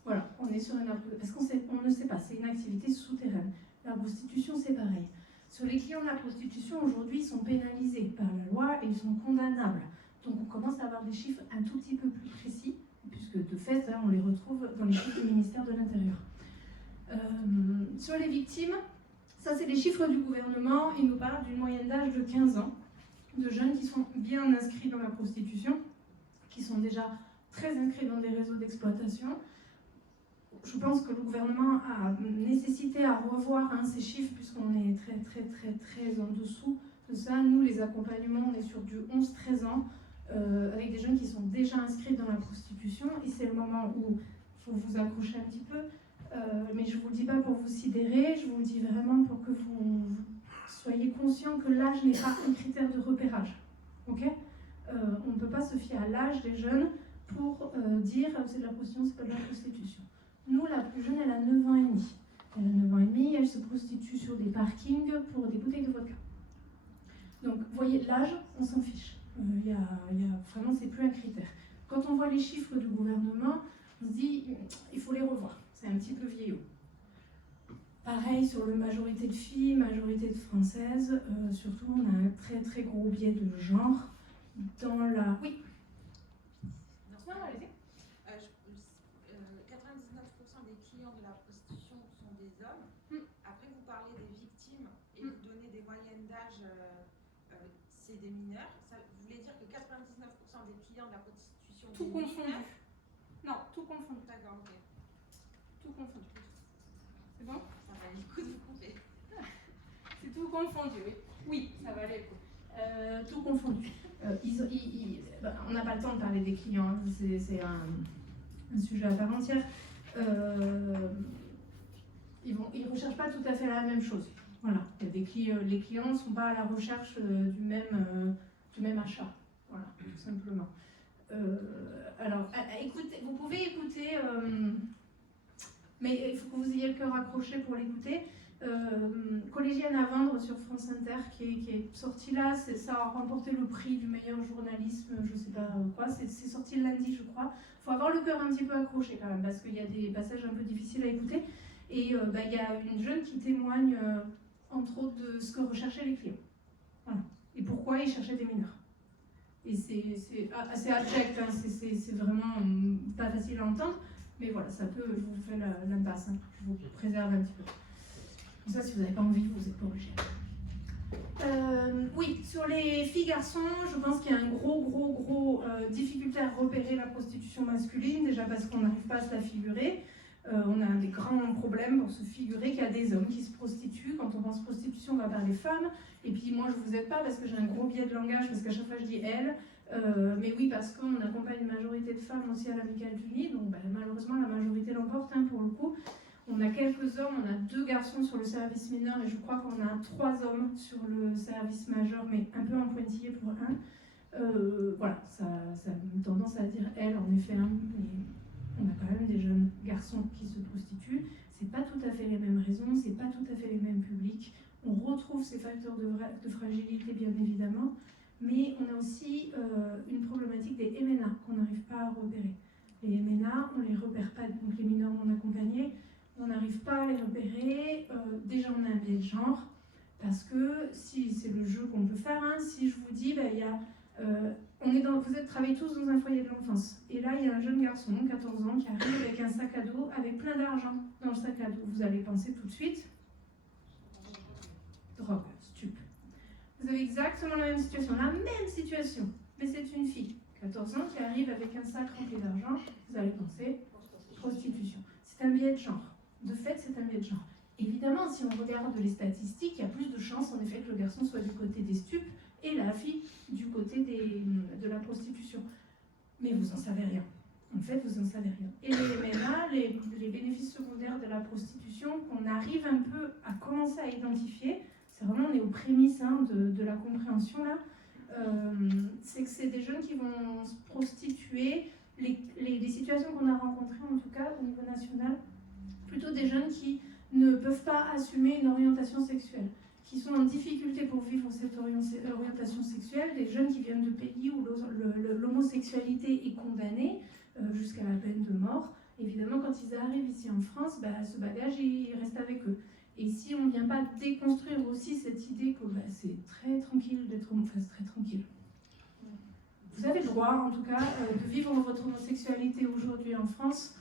Voilà, on est sur une... Parce qu'on ne sait pas, c'est une activité souterraine. La prostitution, c'est pareil. Sur les clients de la prostitution, aujourd'hui, ils sont pénalisés par la loi et ils sont condamnables. Donc on commence à avoir des chiffres un tout petit peu plus précis, puisque de fait, on les retrouve dans les chiffres du ministère de l'Intérieur. Sur les victimes, ça c'est les chiffres du gouvernement. Il nous parle d'une moyenne d'âge de 15 ans, de jeunes qui sont bien inscrits dans la prostitution, qui sont déjà très inscrits dans des réseaux d'exploitation. Je pense que le gouvernement a nécessité à revoir ces chiffres, puisqu'on est très en dessous de ça. Nous, les accompagnements, on est sur du 11-13 ans, avec des jeunes qui sont déjà inscrits dans la prostitution, et c'est le moment où il faut vous accrocher un petit peu. Mais je ne vous le dis pas pour vous sidérer, je vous le dis vraiment pour que vous soyez conscients que l'âge n'est pas un critère de repérage. Okay, on ne peut pas se fier à l'âge des jeunes pour dire c'est de la prostitution, c'est pas de la prostitution. Nous, la plus jeune, elle a 9 ans et demi. Elle a 9 ans et demi, elle se prostitue sur des parkings pour des bouteilles de vodka. Donc, vous voyez, l'âge, on s'en fiche. Vraiment, c'est plus un critère. Quand on voit les chiffres du gouvernement, on se dit, il faut les revoir. C'est un petit peu vieillot. Pareil sur la majorité de filles, majorité de françaises. Surtout, on a un très gros biais de genre dans la... Oui. Non, allez-y. 99% des clients de la prostitution sont des hommes. Après, vous parlez des victimes et vous donnez des moyennes d'âge, c'est des mineurs. Ça, vous voulez dire que 99% des clients de la prostitution tout sont des confondu. mineurs? Non, tout confondu. D'accord, ok. Tout confondu. C'est bon? Ça valait le coup de vous couper. C'est tout confondu, oui. Oui, ça valait le coup. Tout confondu. On n'a pas le temps de parler des clients, c'est un sujet à part entière. Ils ne recherchent pas tout à fait la même chose. Voilà. Les clients ne sont pas à la recherche du même achat. Voilà, tout simplement. Alors, écoutez, vous pouvez écouter, mais il faut que vous ayez le cœur accroché pour l'écouter. Collégienne à vendre sur France Inter qui est sorti là, ça a remporté le prix du meilleur journalisme, je ne sais pas quoi, c'est sorti le lundi je crois. Il faut avoir le cœur un petit peu accroché quand même parce qu'il y a des passages un peu difficiles à écouter et il y a une jeune qui témoigne entre autres de ce que recherchaient les clients. Voilà. Et pourquoi ils cherchaient des mineurs. Et c'est assez abject, c'est vraiment pas facile à entendre, mais voilà, ça peut, je vous fais l'impasse, je vous préserve un petit peu. Comme ça, si vous n'avez pas envie, vous n'êtes pas obligé. Oui, sur les filles-garçons, je pense qu'il y a un gros difficulté à repérer la prostitution masculine, déjà parce qu'on n'arrive pas à se la figurer. On a des grands problèmes pour se figurer qu'il y a des hommes qui se prostituent. Quand on pense prostitution, on va parler femmes. Et puis moi, je ne vous aide pas parce que j'ai un gros biais de langage, parce qu'à chaque fois je dis elle. Mais oui, parce qu'on accompagne une majorité de femmes aussi à l'Amicale du Nid. Donc malheureusement, la majorité l'emporte pour le coup. On a quelques hommes, on a 2 garçons sur le service mineur et je crois qu'on a 3 hommes sur le service majeur, mais un peu en pointillé pour un. Voilà, ça a tendance à dire elle, en effet, mais on a quand même des jeunes garçons qui se prostituent. C'est pas tout à fait les mêmes raisons, c'est pas tout à fait les mêmes publics. On retrouve ces facteurs de fragilité, bien évidemment, mais on a aussi une problématique des MNA qu'on n'arrive pas à repérer. Les MNA, on les repère pas, donc les mineurs non accompagnés, on n'arrive pas à les repérer. Déjà, on a un biais de genre, parce que si c'est le jeu qu'on peut faire, si je vous dis, vous travaillez tous dans un foyer de l'enfance. Et là, il y a un jeune garçon, 14 ans, qui arrive avec un sac à dos, avec plein d'argent dans le sac à dos. Vous allez penser tout de suite, drogue, stup. Vous avez exactement la même situation, mais c'est une fille, 14 ans, qui arrive avec un sac rempli d'argent. Vous allez penser, prostitution. C'est un biais de genre. De fait, c'est un biais de genre. Évidemment, si on regarde les statistiques, il y a plus de chances en effet que le garçon soit du côté des stupes et la fille du côté de la prostitution. Mais vous n'en savez rien. En fait, vous n'en savez rien. Et les MNA, les bénéfices secondaires de la prostitution, qu'on arrive un peu à commencer à identifier, c'est vraiment, on est aux prémices de la compréhension là, c'est que c'est des jeunes qui vont se prostituer. Les situations qu'on a rencontrées, en tout cas au niveau national, plutôt des jeunes qui ne peuvent pas assumer une orientation sexuelle, qui sont en difficulté pour vivre cette orientation sexuelle, des jeunes qui viennent de pays où l'homosexualité est condamnée jusqu'à la peine de mort. Évidemment, quand ils arrivent ici en France, ce bagage il reste avec eux. Et si on ne vient pas déconstruire aussi cette idée que c'est très tranquille d'être homosexuel, c'est très tranquille. Vous avez le droit, en tout cas, de vivre votre homosexualité aujourd'hui en France,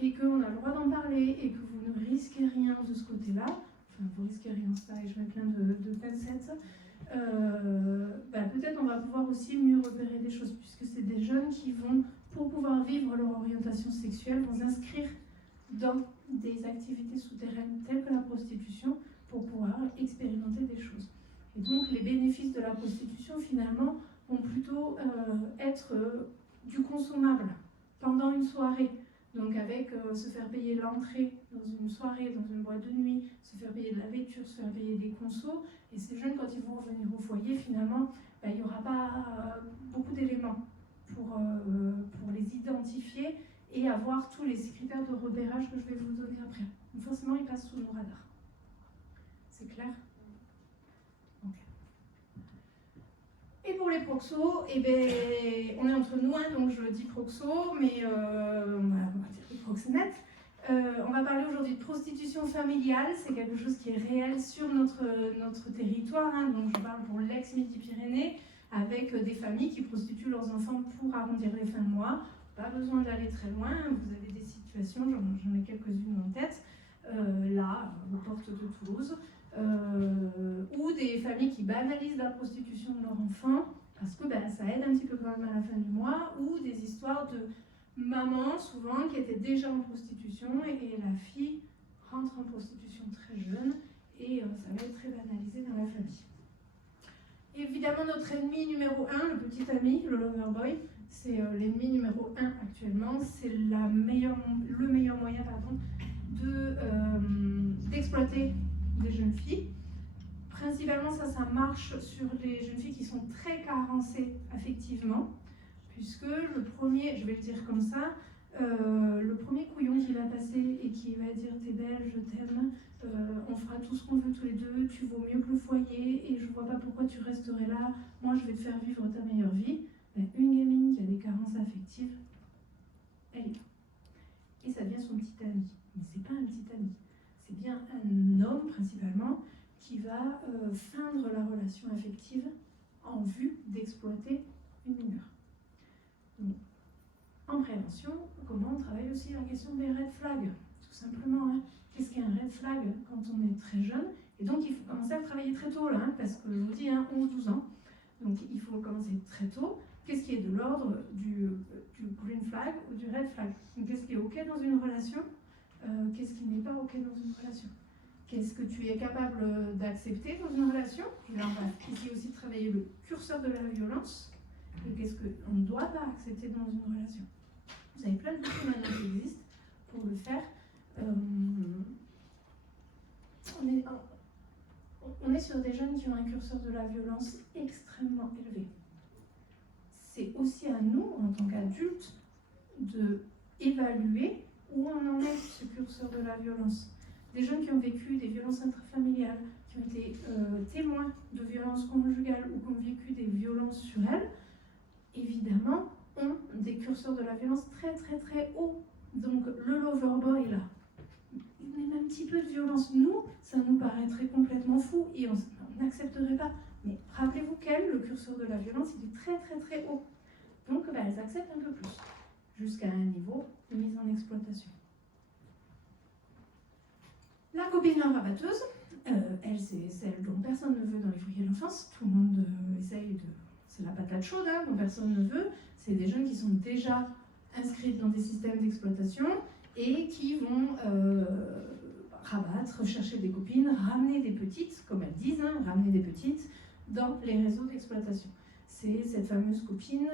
et qu'on a le droit d'en parler, et que vous ne risquez rien de ce côté-là. Enfin, vous risquez rien, ça, et je mets plein de pincettes. Peut-être on va pouvoir aussi mieux repérer des choses, puisque c'est des jeunes qui vont, pour pouvoir vivre leur orientation sexuelle, vont s'inscrire dans des activités souterraines telles que la prostitution pour pouvoir expérimenter des choses. Et donc les bénéfices de la prostitution, finalement, vont plutôt être du consommable pendant une soirée. Donc avec se faire payer l'entrée dans une soirée, dans une boîte de nuit, se faire payer de la vêture, se faire payer des consos. Et ces jeunes, quand ils vont revenir au foyer, finalement, il n'y aura pas beaucoup d'éléments pour les identifier et avoir tous les critères de repérage que je vais vous donner après. Donc forcément, ils passent sous nos radars. C'est clair ? Okay. Et pour les proxos, on est entre nous, donc je dis proxo, mais on va dire les proxénètes. On va parler aujourd'hui de prostitution familiale, c'est quelque chose qui est réel sur notre territoire, donc je parle pour l'ex-Midi-Pyrénées, avec des familles qui prostituent leurs enfants pour arrondir les fins de mois. Pas besoin d'aller très loin, vous avez des situations, j'en ai quelques-unes en tête, là, aux portes de Toulouse, ou des familles qui banalisent la prostitution de leurs enfants, parce que ça aide un petit peu quand même à la fin du mois, ou des histoires de mamans, souvent, qui étaient déjà en prostitution, et la fille rentre en prostitution très jeune, et ça va être très banalisé dans la famille. Évidemment, notre ennemi numéro 1, le petit ami, le lover boy, c'est l'ennemi numéro 1 actuellement, c'est le meilleur moyen d'exploiter des jeunes filles. Principalement, ça marche sur les jeunes filles qui sont très carencées affectivement, puisque le premier, je vais le dire comme ça, le premier couillon qui va passer et qui va dire t'es belle, je t'aime, on fera tout ce qu'on veut tous les deux, tu vaux mieux que le foyer et je vois pas pourquoi tu resterais là, moi je vais te faire vivre ta meilleure vie. Une gamine qui a des carences affectives, elle est là. Et ça devient son petit ami. Mais c'est pas un petit ami, c'est bien un homme principalement qui va feindre la relation affective en vue d'exploiter une mineure. Donc, en prévention, comment on travaille aussi la question des red flags, tout simplement. Qu'est-ce qu'un red flag quand on est très jeune? Et donc il faut commencer à travailler très tôt là, parce que je vous dis 11-12 ans. Donc il faut commencer très tôt. Qu'est-ce qui est de l'ordre du green flag ou du red flag? Qu'est-ce qui est OK dans une relation? Qu'est-ce qui n'est pas OK dans une relation? Qu'est-ce que tu es capable d'accepter dans une relation? Et là, on va ici aussi travailler le curseur de la violence. Et qu'est-ce qu'on ne doit pas accepter dans une relation? Vous avez plein de outils maintenant qui existent pour le faire. On est sur des jeunes qui ont un curseur de la violence extrêmement élevé. C'est aussi à nous, en tant qu'adultes, d'évaluer où on en est ce curseur de la violence. Des jeunes qui ont vécu des violences intrafamiliales, qui ont été témoins de violences conjugales ou qui ont vécu des violences sur elles, évidemment, ont des curseurs de la violence très très très hauts. Donc le loverboy là, même un petit peu de violence, nous, ça nous paraîtrait complètement fou et on n'accepterait pas. Mais rappelez-vous qu'elle, le curseur de la violence, il est très très très haut. acceptent un peu plus, jusqu'à un niveau de mise en exploitation. La copine rabatteuse, elle, c'est celle dont personne ne veut dans les foyers de l'enfance. Tout le monde essaye de... C'est la patate chaude, hein, dont personne ne veut. C'est des jeunes qui sont déjà inscrits dans des systèmes d'exploitation et qui vont rabattre, chercher des copines, ramener des petites, comme elles disent, hein, ramener des petites dans les réseaux d'exploitation. C'est cette fameuse copine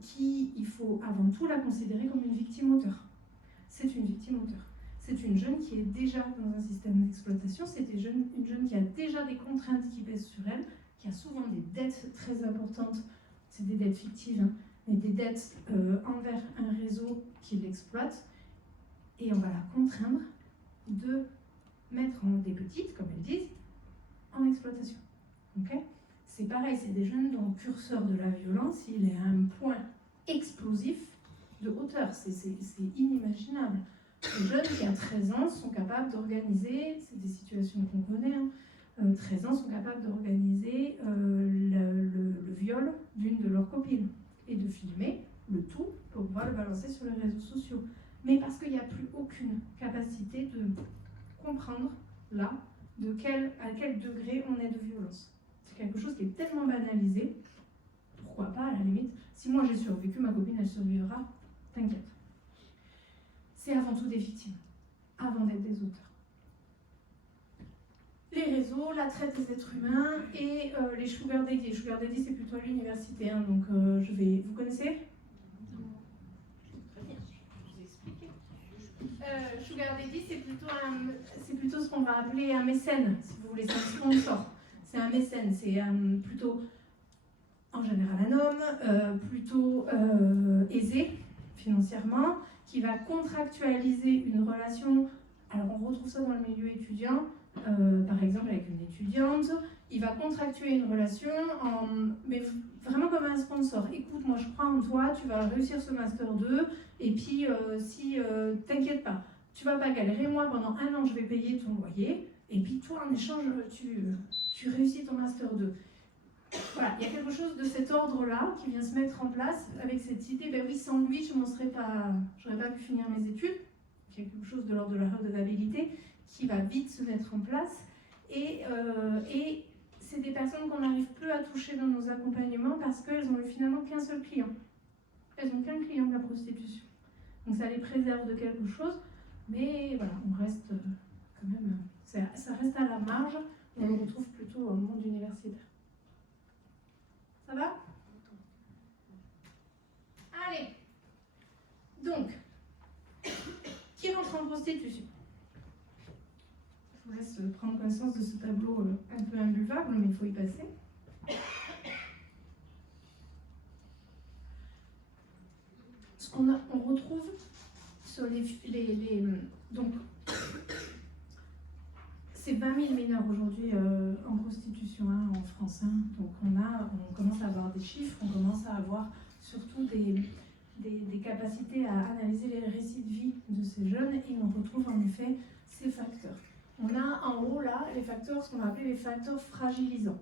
qui, il faut avant tout la considérer comme une victime auteur. C'est une victime auteur. C'est une jeune qui est déjà dans un système d'exploitation, c'est une jeune qui a déjà des contraintes qui pèsent sur elle, qui a souvent des dettes très importantes, c'est des dettes fictives, hein, mais des dettes envers un réseau qui l'exploite, et on va la contraindre de mettre des petites, comme elles disent, en exploitation. Okay, c'est pareil, c'est des jeunes dont le curseur de la violence, il est à un point explosif de hauteur, c'est inimaginable. Les jeunes qui à 13 ans sont capables d'organiser, c'est des situations qu'on connaît, hein, 13 ans sont capables d'organiser le viol d'une de leurs copines et de filmer le tout pour pouvoir le balancer sur les réseaux sociaux. Mais parce qu'il n'y a plus aucune capacité de comprendre là à quel degré on est de violence. C'est quelque chose qui est tellement banalisé, pourquoi pas à la limite, si moi j'ai survécu, ma copine elle survivra, t'inquiète. C'est avant tout des victimes, avant d'être des auteurs. Les réseaux, la traite des êtres humains et les sugar daddy. Les sugar daddy, c'est plutôt à l'université, hein, donc vous connaissez ? Très bien, je vais vous expliquer. Sugar daddy, c'est plutôt ce qu'on va appeler un mécène, si vous voulez, c'est un sponsor. C'est un mécène, c'est plutôt, en général, un homme, plutôt aisé financièrement, qui va contractualiser une relation. Alors on retrouve ça dans le milieu étudiant, par exemple avec une étudiante, il va contractuer une relation, mais vraiment comme un sponsor. Écoute, moi je crois en toi, tu vas réussir ce Master 2, et puis t'inquiète pas, tu vas pas galérer, moi pendant 1 an je vais payer ton loyer, et puis toi en échange tu réussis ton Master 2. Voilà, il y a quelque chose de cet ordre-là qui vient se mettre en place avec cette idée, ben oui, sans lui, je n'aurais pas pu finir mes études. Quelque chose de l'ordre de la redevabilité qui va vite se mettre en place. Et c'est des personnes qu'on n'arrive plus à toucher dans nos accompagnements parce qu'elles ont finalement qu'un seul client. Elles n'ont qu'un client de la prostitution. Donc ça les préserve de quelque chose, mais voilà, on reste quand même, ça reste à la marge, on le retrouve plutôt au monde universitaire. Ça va ? Allez. Donc, qui rentre en prostitution ? Je vous laisse prendre conscience de ce tableau un peu imbuvable, mais il faut y passer. Ce qu'on retrouve sur donc, c'est 20 000 mineurs aujourd'hui en prostitution en France. Hein. Donc on commence à avoir des chiffres, on commence à avoir surtout des capacités à analyser les récits de vie de ces jeunes et on retrouve en effet ces facteurs. On a en haut là les facteurs, ce qu'on va appeler les facteurs fragilisants.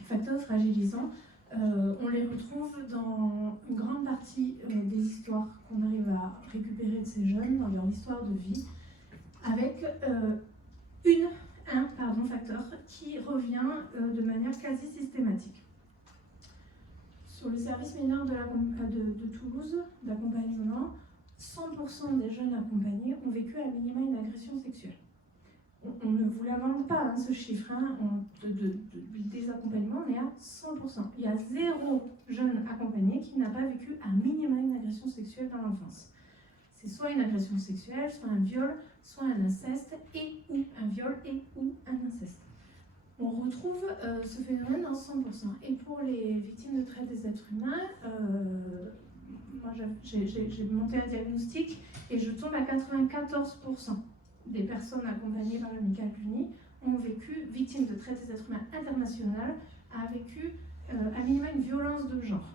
Les facteurs fragilisants, on les retrouve dans une grande partie des histoires qu'on arrive à récupérer de ces jeunes, dans leur histoire de vie, avec un facteur qui revient de manière quasi systématique. Sur le service mineur de Toulouse d'accompagnement, 100% des jeunes accompagnés ont vécu à minima une agression sexuelle. On ne vous l'invente pas, ce chiffre. Des accompagnements, on est à 100%. Il y a 0 jeune accompagné qui n'a pas vécu à minima une agression sexuelle dans l'enfance. C'est soit une agression sexuelle, soit un viol, soit un inceste, et ou un viol, et ou un inceste. On retrouve ce phénomène dans 100%. Et pour les victimes de traite des êtres humains, moi j'ai monté un diagnostic et je tombe à 94% des personnes accompagnées par l'Amicale Unie ont vécu, victimes de traite des êtres humains internationales, a vécu à minima une violence de genre.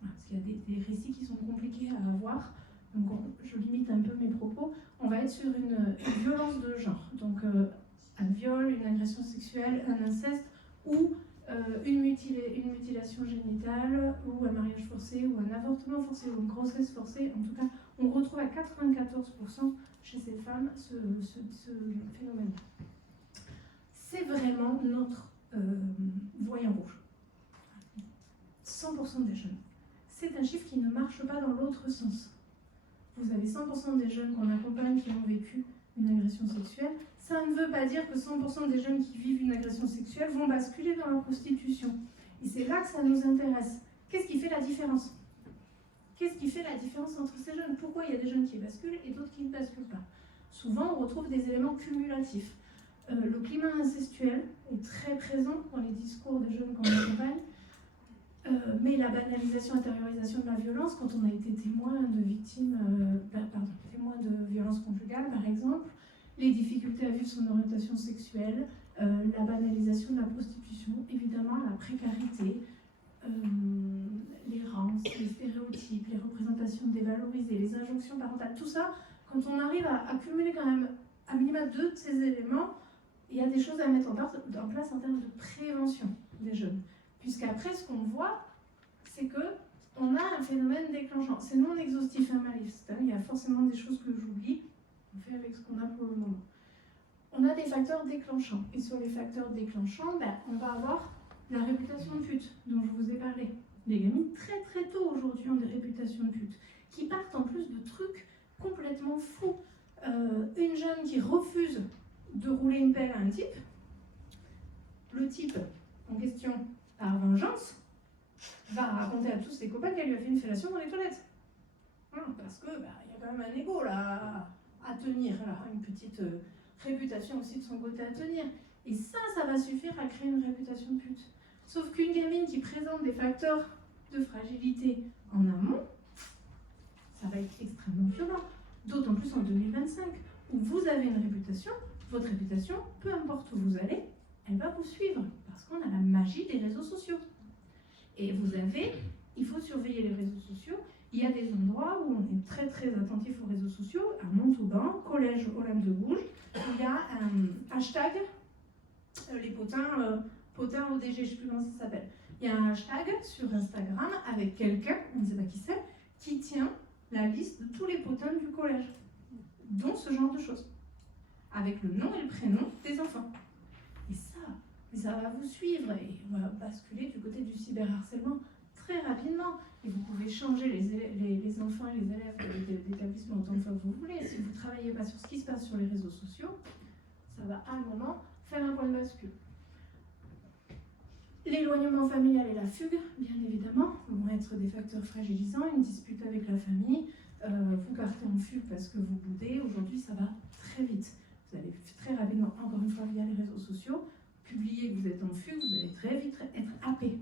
Voilà, parce qu'il y a des récits qui sont compliqués à avoir. Donc je limite un peu mes propos, on va être sur une violence de genre, donc un viol, une agression sexuelle, un inceste ou une mutilation génitale, ou un mariage forcé, ou un avortement forcé, ou une grossesse forcée. En tout cas, on retrouve à 94% chez ces femmes ce phénomène. C'est vraiment notre voyant rouge. 100% des jeunes. C'est un chiffre qui ne marche pas dans l'autre sens. Vous avez 100% des jeunes qu'on accompagne qui ont vécu une agression sexuelle. Ça ne veut pas dire que 100% des jeunes qui vivent une agression sexuelle vont basculer dans la prostitution. Et c'est là que ça nous intéresse. Qu'est-ce qui fait la différence? Qu'est-ce qui fait la différence entre ces jeunes? Pourquoi il y a des jeunes qui basculent et d'autres qui ne basculent pas? Souvent, on retrouve des éléments cumulatifs. Le climat incestuel est très présent dans les discours des jeunes qu'on accompagne. Mais la banalisation, intériorisation de la violence, quand on a été témoin de victimes, témoin de violences conjugales par exemple, les difficultés à vivre son orientation sexuelle, la banalisation de la prostitution, évidemment la précarité, l'errance, les stéréotypes, les représentations dévalorisées, les injonctions parentales, tout ça, quand on arrive à accumuler quand même à minima 2 de ces éléments, il y a des choses à mettre en place en termes de prévention des jeunes. Puisqu'après, ce qu'on voit, c'est qu'on a un phénomène déclenchant. C'est non exhaustif, ma liste. Il y a forcément des choses que j'oublie. On fait avec ce qu'on a pour le moment. On a des facteurs déclenchants. Et sur les facteurs déclenchants, on va avoir la réputation de pute, dont je vous ai parlé. Les gamines, très très tôt aujourd'hui, ont des réputations de pute, qui partent en plus de trucs complètement fous. Une jeune qui refuse de rouler une pelle à un type, le type en question, par vengeance, va raconter à tous ses copains qu'elle lui a fait une fellation dans les toilettes. Parce que y a quand même un ego là à tenir, là, une petite réputation aussi de son côté à tenir. Et ça va suffire à créer une réputation de pute. Sauf qu'une gamine qui présente des facteurs de fragilité en amont, ça va être extrêmement violent. D'autant plus en 2025, où vous avez une réputation, votre réputation, peu importe où vous allez, elle va vous suivre, parce qu'on a la magie des réseaux sociaux. Et il faut surveiller les réseaux sociaux. Il y a des endroits où on est très très attentif aux réseaux sociaux, à Montauban, collège Olympe de Gouges, où il y a un hashtag, les potins ODG, je ne sais plus comment ça s'appelle. Il y a un hashtag sur Instagram avec quelqu'un, on ne sait pas qui c'est, qui tient la liste de tous les potins du collège, dont ce genre de choses, avec le nom et le prénom des enfants. Et ça va vous suivre et on va basculer du côté du cyberharcèlement très rapidement. Et vous pouvez changer les enfants et les élèves d'établissement autant de fois que vous voulez. Si vous ne travaillez pas sur ce qui se passe sur les réseaux sociaux, ça va à un moment faire un point de bascule. L'éloignement familial et la fugue, bien évidemment, vont être des facteurs fragilisants. Une dispute avec la famille, vous partez en fugue parce que vous boudez. Aujourd'hui, ça va très vite. Vous allez très rapidement, encore une fois via les réseaux sociaux, publier que vous êtes en fugue, vous allez très vite être happé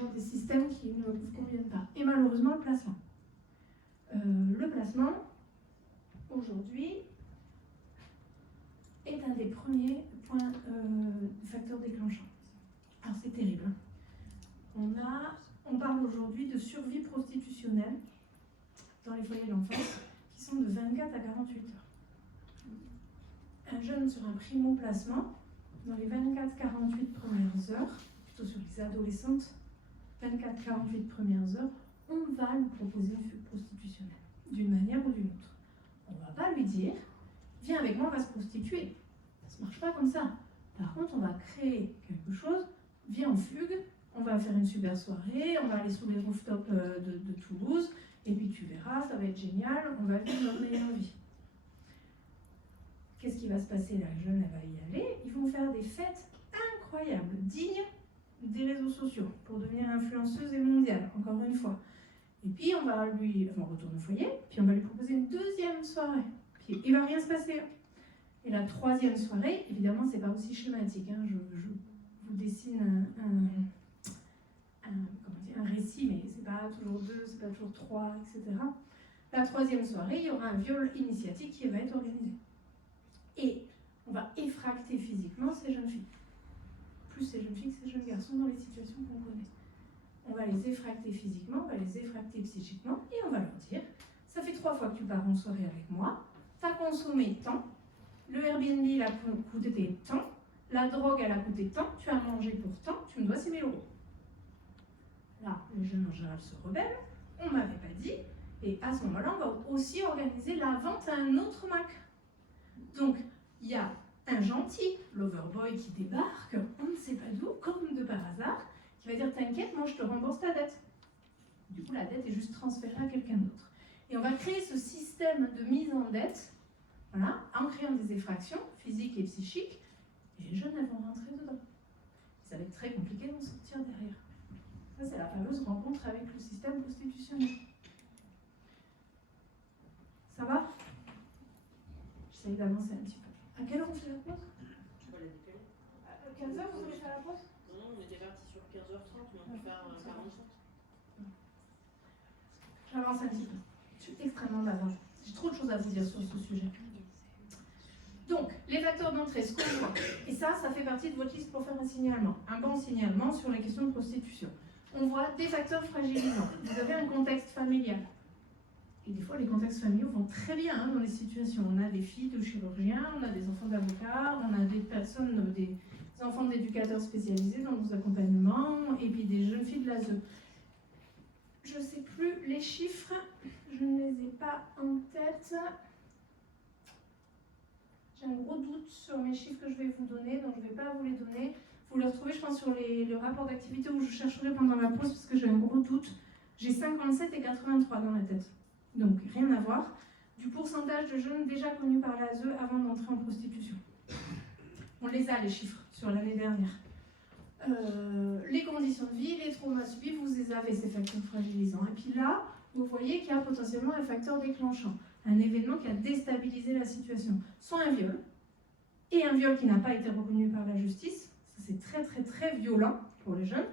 dans des systèmes qui ne vous conviennent pas. Et malheureusement, le placement. Le placement, aujourd'hui, est un des premiers points facteurs déclenchants. Alors c'est terrible. On parle aujourd'hui de survie prostitutionnelle dans les foyers d'enfance qui sont de 24 à 48 heures. Un jeune sur un primo-placement, dans les 24-48 premières heures, plutôt sur les adolescentes, 24-48 premières heures, on va lui proposer une fugue prostitutionnelle, d'une manière ou d'une autre. On ne va pas lui dire, viens avec moi, on va se prostituer. Ça ne marche pas comme ça. Par contre, on va créer quelque chose, viens en fugue, on va faire une super soirée, on va aller sur les rooftops de Toulouse, et puis tu verras, ça va être génial, on va vivre notre meilleure vie. Qu'est-ce qui va se passer? La jeune, elle va y aller. Ils vont faire des fêtes incroyables, dignes des réseaux sociaux, pour devenir influenceuse et mondiale, encore une fois. Et puis, on retourne au foyer, puis on va lui proposer une deuxième soirée. Puis, il ne va rien se passer. Et la troisième soirée, évidemment, c'est pas aussi schématique. Je vous dessine un récit, mais c'est pas toujours 2, c'est pas toujours 3, etc. La troisième soirée, il y aura un viol initiatique qui va être organisé. Et on va effracter physiquement ces jeunes filles. Plus ces jeunes filles que ces jeunes garçons dans les situations qu'on connaît. On va les effracter physiquement, on va les effracter psychiquement, et on va leur dire, ça fait 3 fois que tu pars en soirée avec moi, tu as consommé tant, le Airbnb l'a coûté tant, la drogue, elle a coûté tant, tu as mangé pour tant, tu me dois 6 000 €. Là, les jeunes en général se rebellent, on m'avait pas dit, et à ce moment-là, on va aussi organiser la vente à un autre Mac. Donc, il y a un gentil loverboy qui débarque, on ne sait pas d'où, comme de par hasard, qui va dire t'inquiète, moi je te rembourse ta dette. Du coup, la dette est juste transférée à quelqu'un d'autre. Et on va créer ce système de mise en dette, voilà, en créant des effractions physiques et psychiques, et les jeunes elles vont rentrer dedans. Ça va être très compliqué d'en sortir derrière. Ça, c'est la fameuse rencontre avec le système constitutionnel. Ça va? J'essaye d'avancer un petit peu. À quelle heure on fait la pause? Tu vas la décaler. À 15h, vous voulez faire la pause? Non, on était parti sur 15h30, mais on peut faire 40. J'avance un petit peu. Je suis extrêmement bavarde. J'ai trop de choses à vous dire sur ce sujet. Donc, les facteurs d'entrée, ce qu'on voit. Et ça fait partie de votre liste pour faire un signalement. Un bon signalement sur les questions de prostitution. On voit des facteurs fragilisants. Vous avez un contexte familial. Et des fois, les contextes familiaux vont très bien dans les situations. On a des filles de chirurgiens, on a des enfants d'avocats, on a des personnes, des enfants d'éducateurs spécialisés dans nos accompagnements, et puis des jeunes filles de l'ASE. Je ne sais plus les chiffres, je ne les ai pas en tête. J'ai un gros doute sur mes chiffres que je vais vous donner, donc je ne vais pas vous les donner. Vous les retrouvez, je pense, sur le rapport d'activité où je chercherai pendant la pause, parce que j'ai un gros doute. J'ai 57 et 83 dans la tête. Donc, rien à voir. Du pourcentage de jeunes déjà connus par l'ASE avant d'entrer en prostitution. On les a, les chiffres, sur l'année dernière. Les conditions de vie, les traumas subis, vous les avez, ces facteurs fragilisants. Et puis là, vous voyez qu'il y a potentiellement un facteur déclenchant, un événement qui a déstabilisé la situation. Soit un viol, et un viol qui n'a pas été reconnu par la justice, ça c'est très très très violent pour les jeunes,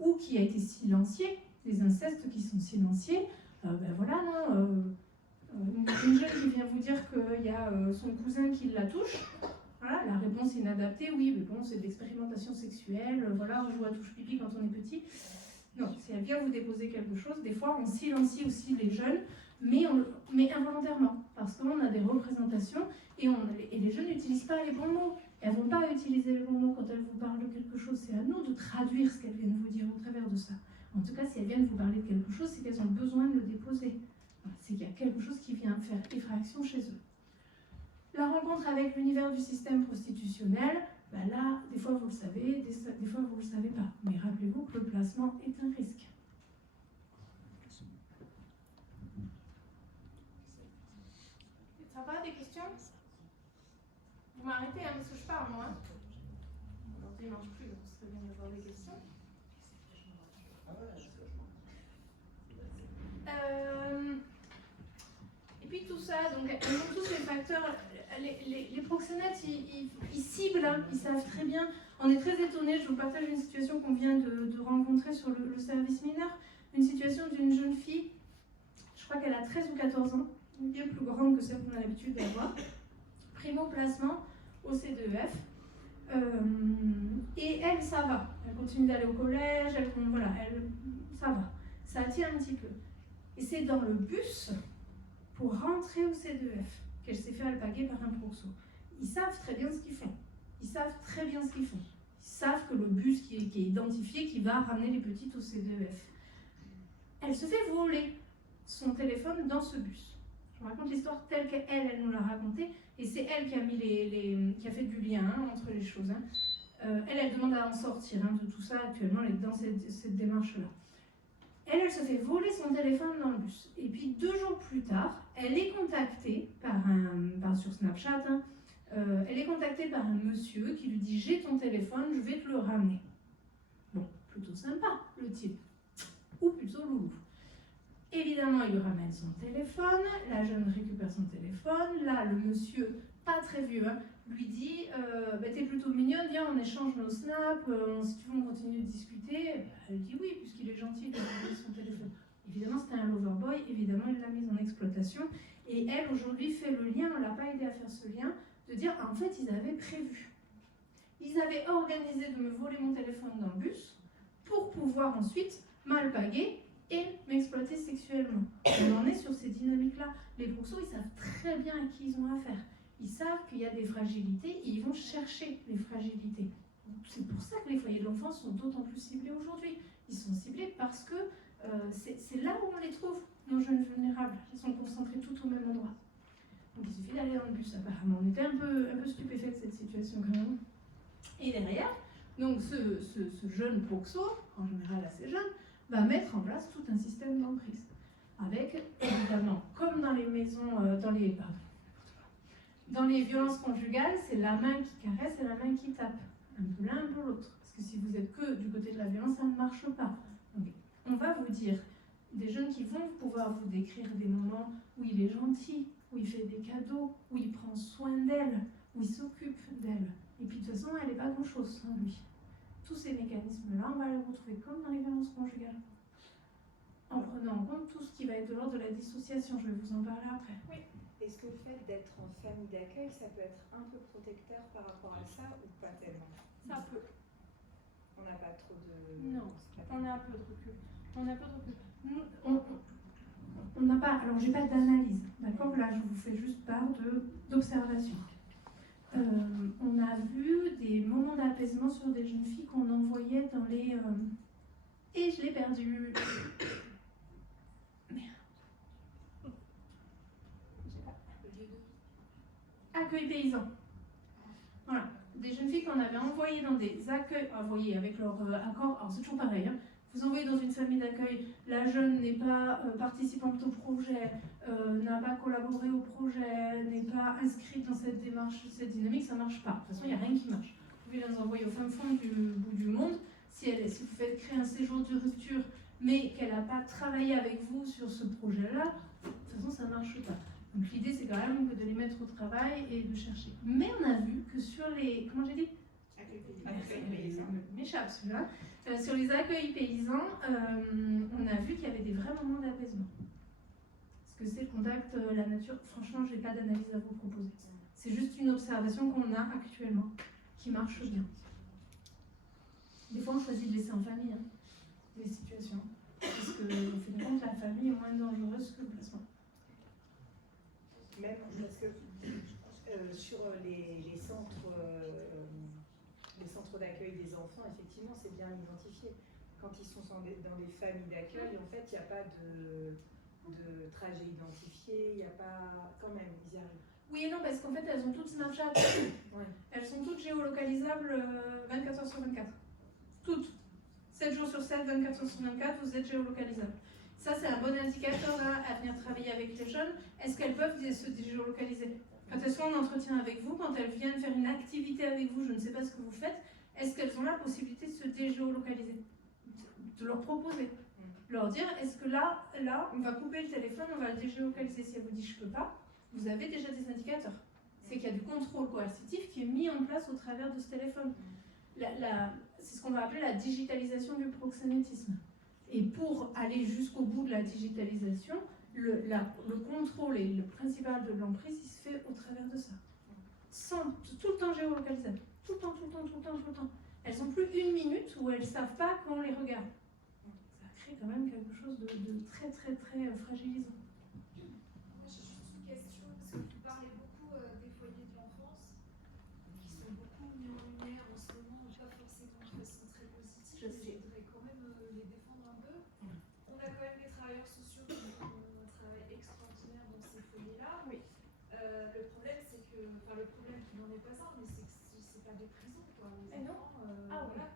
ou qui a été silencié, des incestes qui sont silenciés. Ben voilà, non, une jeune qui vient vous dire qu'il y a son cousin qui la touche, voilà, la réponse inadaptée, oui, mais bon, c'est de l'expérimentation sexuelle, voilà, on joue à touche pipi quand on est petit. Non, si elle vient vous déposer quelque chose, des fois on silencie aussi les jeunes, mais involontairement, parce qu'on a des représentations et les jeunes n'utilisent pas les bons mots. Elles ne vont pas utiliser les bons mots quand elles vous parlent de quelque chose. C'est à nous de traduire ce qu'elles viennent vous dire au travers de ça. En tout cas, si elles viennent vous parler de quelque chose, c'est qu'elles ont besoin de le déposer. C'est qu'il y a quelque chose qui vient faire effraction chez eux. La rencontre avec l'univers du système prostitutionnel, ben là, des fois vous le savez, des fois vous ne le savez pas. Mais rappelez-vous que le placement est un risque. Ça va, des questions? Vous m'arrêtez, hein, parce que je parle, moi. Alors, il ne marche plus, donc ce serait bien d'avoir des questions. Et puis tout ça, donc tous ces facteurs, les proxénètes, ils ciblent, hein, ils savent très bien. On est très étonnés, je vous partage une situation qu'on vient de rencontrer sur le service mineur, une situation d'une jeune fille, je crois qu'elle a 13 ou 14 ans, bien plus grande que celle qu'on a l'habitude d'avoir, primo placement au CDEF. Et elle, ça va. Elle continue d'aller au collège, ça va. Ça attire un petit peu. Et c'est dans le bus, pour rentrer au CDEF, qu'elle s'est fait alpaguer par un proxo. Ils savent très bien ce qu'ils font. Ils savent très bien ce qu'ils font. Ils savent que le bus qui est identifié, qui va ramener les petites au CDEF. Elle se fait voler son téléphone dans ce bus. Je vous raconte l'histoire telle qu'elle nous l'a racontée, et c'est elle qui a mis qui a fait du lien entre les choses. Elle demande à en sortir de tout ça actuellement, elle est dans cette démarche-là. Elle se fait voler son téléphone dans le bus. Et puis 2 jours plus tard, elle est contactée sur Snapchat, elle est contactée par un monsieur qui lui dit « J'ai ton téléphone, je vais te le ramener ». Bon, plutôt sympa le type, ou plutôt loulou. Évidemment, il lui ramène son téléphone, la jeune récupère son téléphone, là le monsieur, pas très vieux, lui dit t'es plutôt mignonne, viens on échange nos snaps, si tu veux on continue de discuter. Elle dit oui puisqu'il est gentil de lui donner son téléphone. Évidemment c'était un loverboy, évidemment il l'a mise en exploitation et elle aujourd'hui fait le lien, on l'a pas aidé à faire ce lien, de dire en fait ils avaient prévu. Ils avaient organisé de me voler mon téléphone dans le bus pour pouvoir ensuite m'alpaguer et m'exploiter sexuellement. On en est sur ces dynamiques-là. Les proxos, ils savent très bien à qui ils ont affaire. Ils savent qu'il y a des fragilités et ils vont chercher les fragilités. C'est pour ça que les foyers de l'enfance sont d'autant plus ciblés aujourd'hui. Ils sont ciblés parce que c'est là où on les trouve, nos jeunes vulnérables. Ils sont concentrés tout au même endroit. Donc il suffit d'aller dans le bus apparemment. On était un peu stupéfait de cette situation quand même. Et derrière, donc ce jeune proxo, en général assez jeune, va mettre en place tout un système d'emprise. Avec, évidemment, comme dans les maisons, dans les violences conjugales, c'est la main qui caresse et la main qui tape. Un peu l'un, un peu l'autre. Parce que si vous êtes que du côté de la violence, ça ne marche pas. Donc, on va vous dire, des jeunes qui vont pouvoir vous décrire des moments où il est gentil, où il fait des cadeaux, où il prend soin d'elle, où il s'occupe d'elle. Et puis de toute façon, elle n'est pas grand-chose sans lui. Tous ces mécanismes-là, on va les retrouver comme dans les violences conjugales. En prenant en compte tout ce qui va être de l'ordre de la dissociation. Je vais vous en parler après. Oui. Est-ce que le fait d'être en famille d'accueil, ça peut être un peu protecteur par rapport à ça ou pas tellement? Ça peut. On n'a pas trop de... Non, on a un peu de recul. On a peu de recul. On n'a pas... Alors, j'ai pas d'analyse, d'accord? Là, je vous fais juste part d'observation. On a vu des moments d'apaisement sur des jeunes filles qu'on envoyait dans les... Et je l'ai perdu. Merde. Accueil paysan. Voilà. Des jeunes filles qu'on avait envoyées dans des accueils, envoyées avec leur accord, alors c'est toujours pareil, hein. Vous envoyez dans une famille d'accueil, la jeune n'est pas participante au projet, n'a pas collaboré au projet, n'est pas inscrite dans cette démarche, cette dynamique, ça ne marche pas. De toute façon, il n'y a rien qui marche. Vous pouvez les envoyer au fin fond du bout du monde. Si vous faites créer un séjour de rupture, mais qu'elle n'a pas travaillé avec vous sur ce projet-là, de toute façon, ça ne marche pas. Donc l'idée, c'est quand même de les mettre au travail et de chercher. Mais on a vu que sur les... Comment j'ai dit? M'échappe celui-là. Sur les accueils paysans, on a vu qu'il y avait des vrais moments d'apaisement. Ce que c'est le contact, la nature, franchement, je n'ai pas d'analyse à vous proposer. C'est juste une observation qu'on a actuellement, qui marche bien. Des fois, on choisit de laisser en famille, hein, les situations. Parce qu'au fin de compte, la famille est moins dangereuse que le placement. Même parce que sur les centres d'accueil des enfants, effectivement, c'est bien identifié. Quand ils sont dans des familles d'accueil, en fait, il n'y a pas de trajet identifié, il n'y a pas... Quand même, ils y arrivent. Oui et non, parce qu'en fait, elles ont toutes Snapchat. Ouais. Elles sont toutes géolocalisables 24 heures sur 24. Toutes. 7 jours sur 7, 24 heures sur 24, vous êtes géolocalisables. Ça, c'est un bon indicateur là, à venir travailler avec les jeunes. Est-ce qu'elles peuvent se dégéolocaliser? Quand elles sont en entretien avec vous, quand elles viennent faire une activité avec vous, je ne sais pas ce que vous faites, est-ce qu'elles ont la possibilité de se dégéolocaliser? De leur proposer. Leur dire, est-ce que là, on va couper le téléphone, on va le dégéolocaliser. Si elle vous dit, je peux pas, vous avez déjà des indicateurs. C'est qu'il y a du contrôle coercitif qui est mis en place au travers de ce téléphone. C'est ce qu'on va appeler la digitalisation du proxénétisme. Et pour aller jusqu'au bout de la digitalisation, le contrôle et le principal de l'emprise, il se fait au travers de ça. Tout le temps géolocalisable. Tout le temps. Elles n'ont plus une minute où elles ne savent pas qu'on les regarde. Ça crée quand même quelque chose de très fragilisant. Moi, j'ai juste une question, parce que vous parlez beaucoup des foyers de l'enfance, qui sont beaucoup mis en lumière en ce moment, pas forcément de façon très positive. Je voudrais quand même les défendre un peu. On a quand même des travailleurs sociaux qui font un travail extraordinaire dans ces foyers-là. Oui. Le problème, c'est que, enfin, le problème qui n'en est pas un, mais c'est que c'est pas des prisons, quoi. Les enfants, voilà.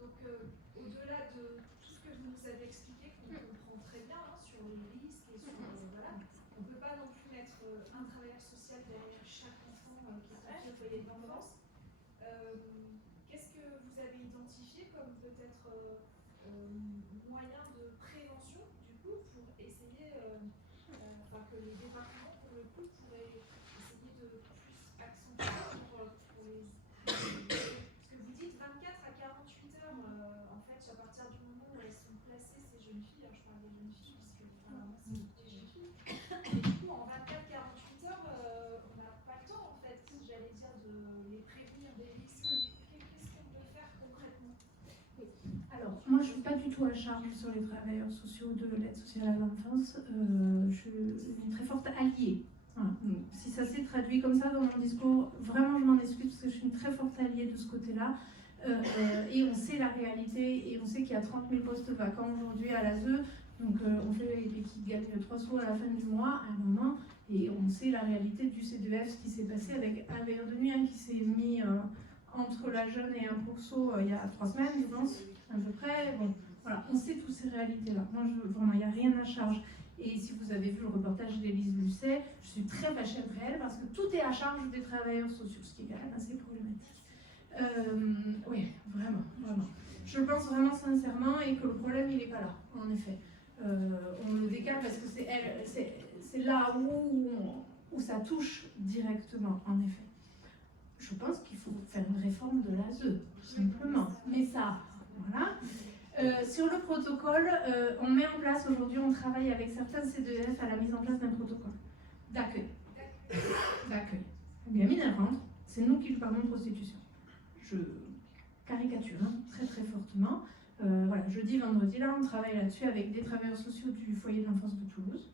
Donc, au-delà de tout ce que vous nous avez expliqué, qu'on comprend très bien hein, sur les risques et sur voilà, on ne peut pas non plus mettre un travailleur social derrière chaque enfant qui est confié au foyer de l'enfance. Qu'est-ce que vous avez identifié comme peut-être moyen de prévention du coup pour essayer, que les départements pour le coup pourraient essayer de plus accentuer pour les parce que vous dites 24 à 48 heures en fait à partir du moment où elles sont placées ces jeunes filles, alors je parle des jeunes filles puisque moi c'est des jeunes filles, et du coup en 24-48 heures on n'a pas le temps en fait, j'allais dire de les prévenir des risques. Qu'est-ce qu'on peut faire concrètement? Alors, moi je ne suis pas du tout à charge sur les travailleurs sociaux de l'aide sociale à l'enfance, je suis une très forte alliée. Voilà. Donc, si ça s'est traduit comme ça dans mon discours, vraiment je m'en excuse parce que je suis une très forte alliée de ce côté-là. Et on sait la réalité et on sait qu'il y a 30 000 postes vacants aujourd'hui à l'ASE. Donc on fait les qui gagnent 3 sous à la fin du mois à un moment. Et on sait la réalité du C2F, ce qui s'est passé avec un veilleur de nuit qui s'est mis entre la jeune et un pourceau il y a 3 semaines, je pense, à peu près. Bon, voilà, on sait toutes ces réalités-là. Moi, vraiment, il n'y a rien à charge. Et si vous avez vu le reportage d'Élise Lucet, je suis très fâchée après elle parce que tout est à charge des travailleurs sociaux, ce qui est quand même assez problématique. Oui, vraiment, vraiment. Je pense vraiment sincèrement et que le problème, il n'est pas là, en effet. On le décale parce que c'est là où ça touche directement, en effet. Je pense qu'il faut faire une réforme de l'ASE, tout simplement. Mais ça, voilà. Sur le protocole, on met en place aujourd'hui, on travaille avec certains C2F à la mise en place d'un protocole d'accueil. Bien mis en rentre, c'est nous qui lui parlons de prostitution. Je caricature très très fortement. Voilà, jeudi, vendredi, là, on travaille là-dessus avec des travailleurs sociaux du foyer de l'enfance de Toulouse,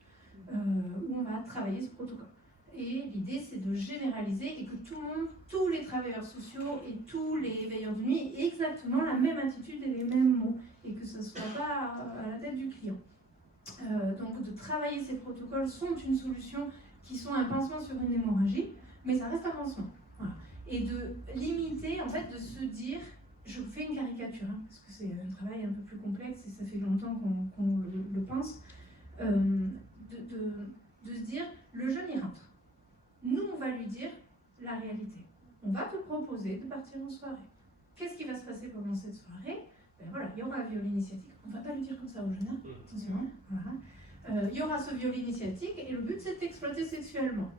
où on va travailler ce protocole. Et l'idée, c'est de généraliser et que tout le monde, tous les travailleurs sociaux et tous les veilleurs de nuit aient exactement la même attitude et les mêmes mots, et que ce ne soit pas à la tête du client. Donc, de travailler ces protocoles sont une solution qui sont un pansement sur une hémorragie, mais ça reste un pansement. Voilà. Et de limiter, en fait, de se dire, je fais une caricature, parce que c'est un travail un peu plus complexe et ça fait longtemps qu'on le pense, de se dire, le jeune y rentre. Nous, on va lui dire la réalité. On va te proposer de partir en soirée. Qu'est-ce qui va se passer pendant cette soirée? Ben voilà, il y aura un viol initiatique. On ne va pas lui dire comme ça au jeune, attention. Voilà. Il y aura ce viol initiatique et le but, c'est d'exploiter sexuellement.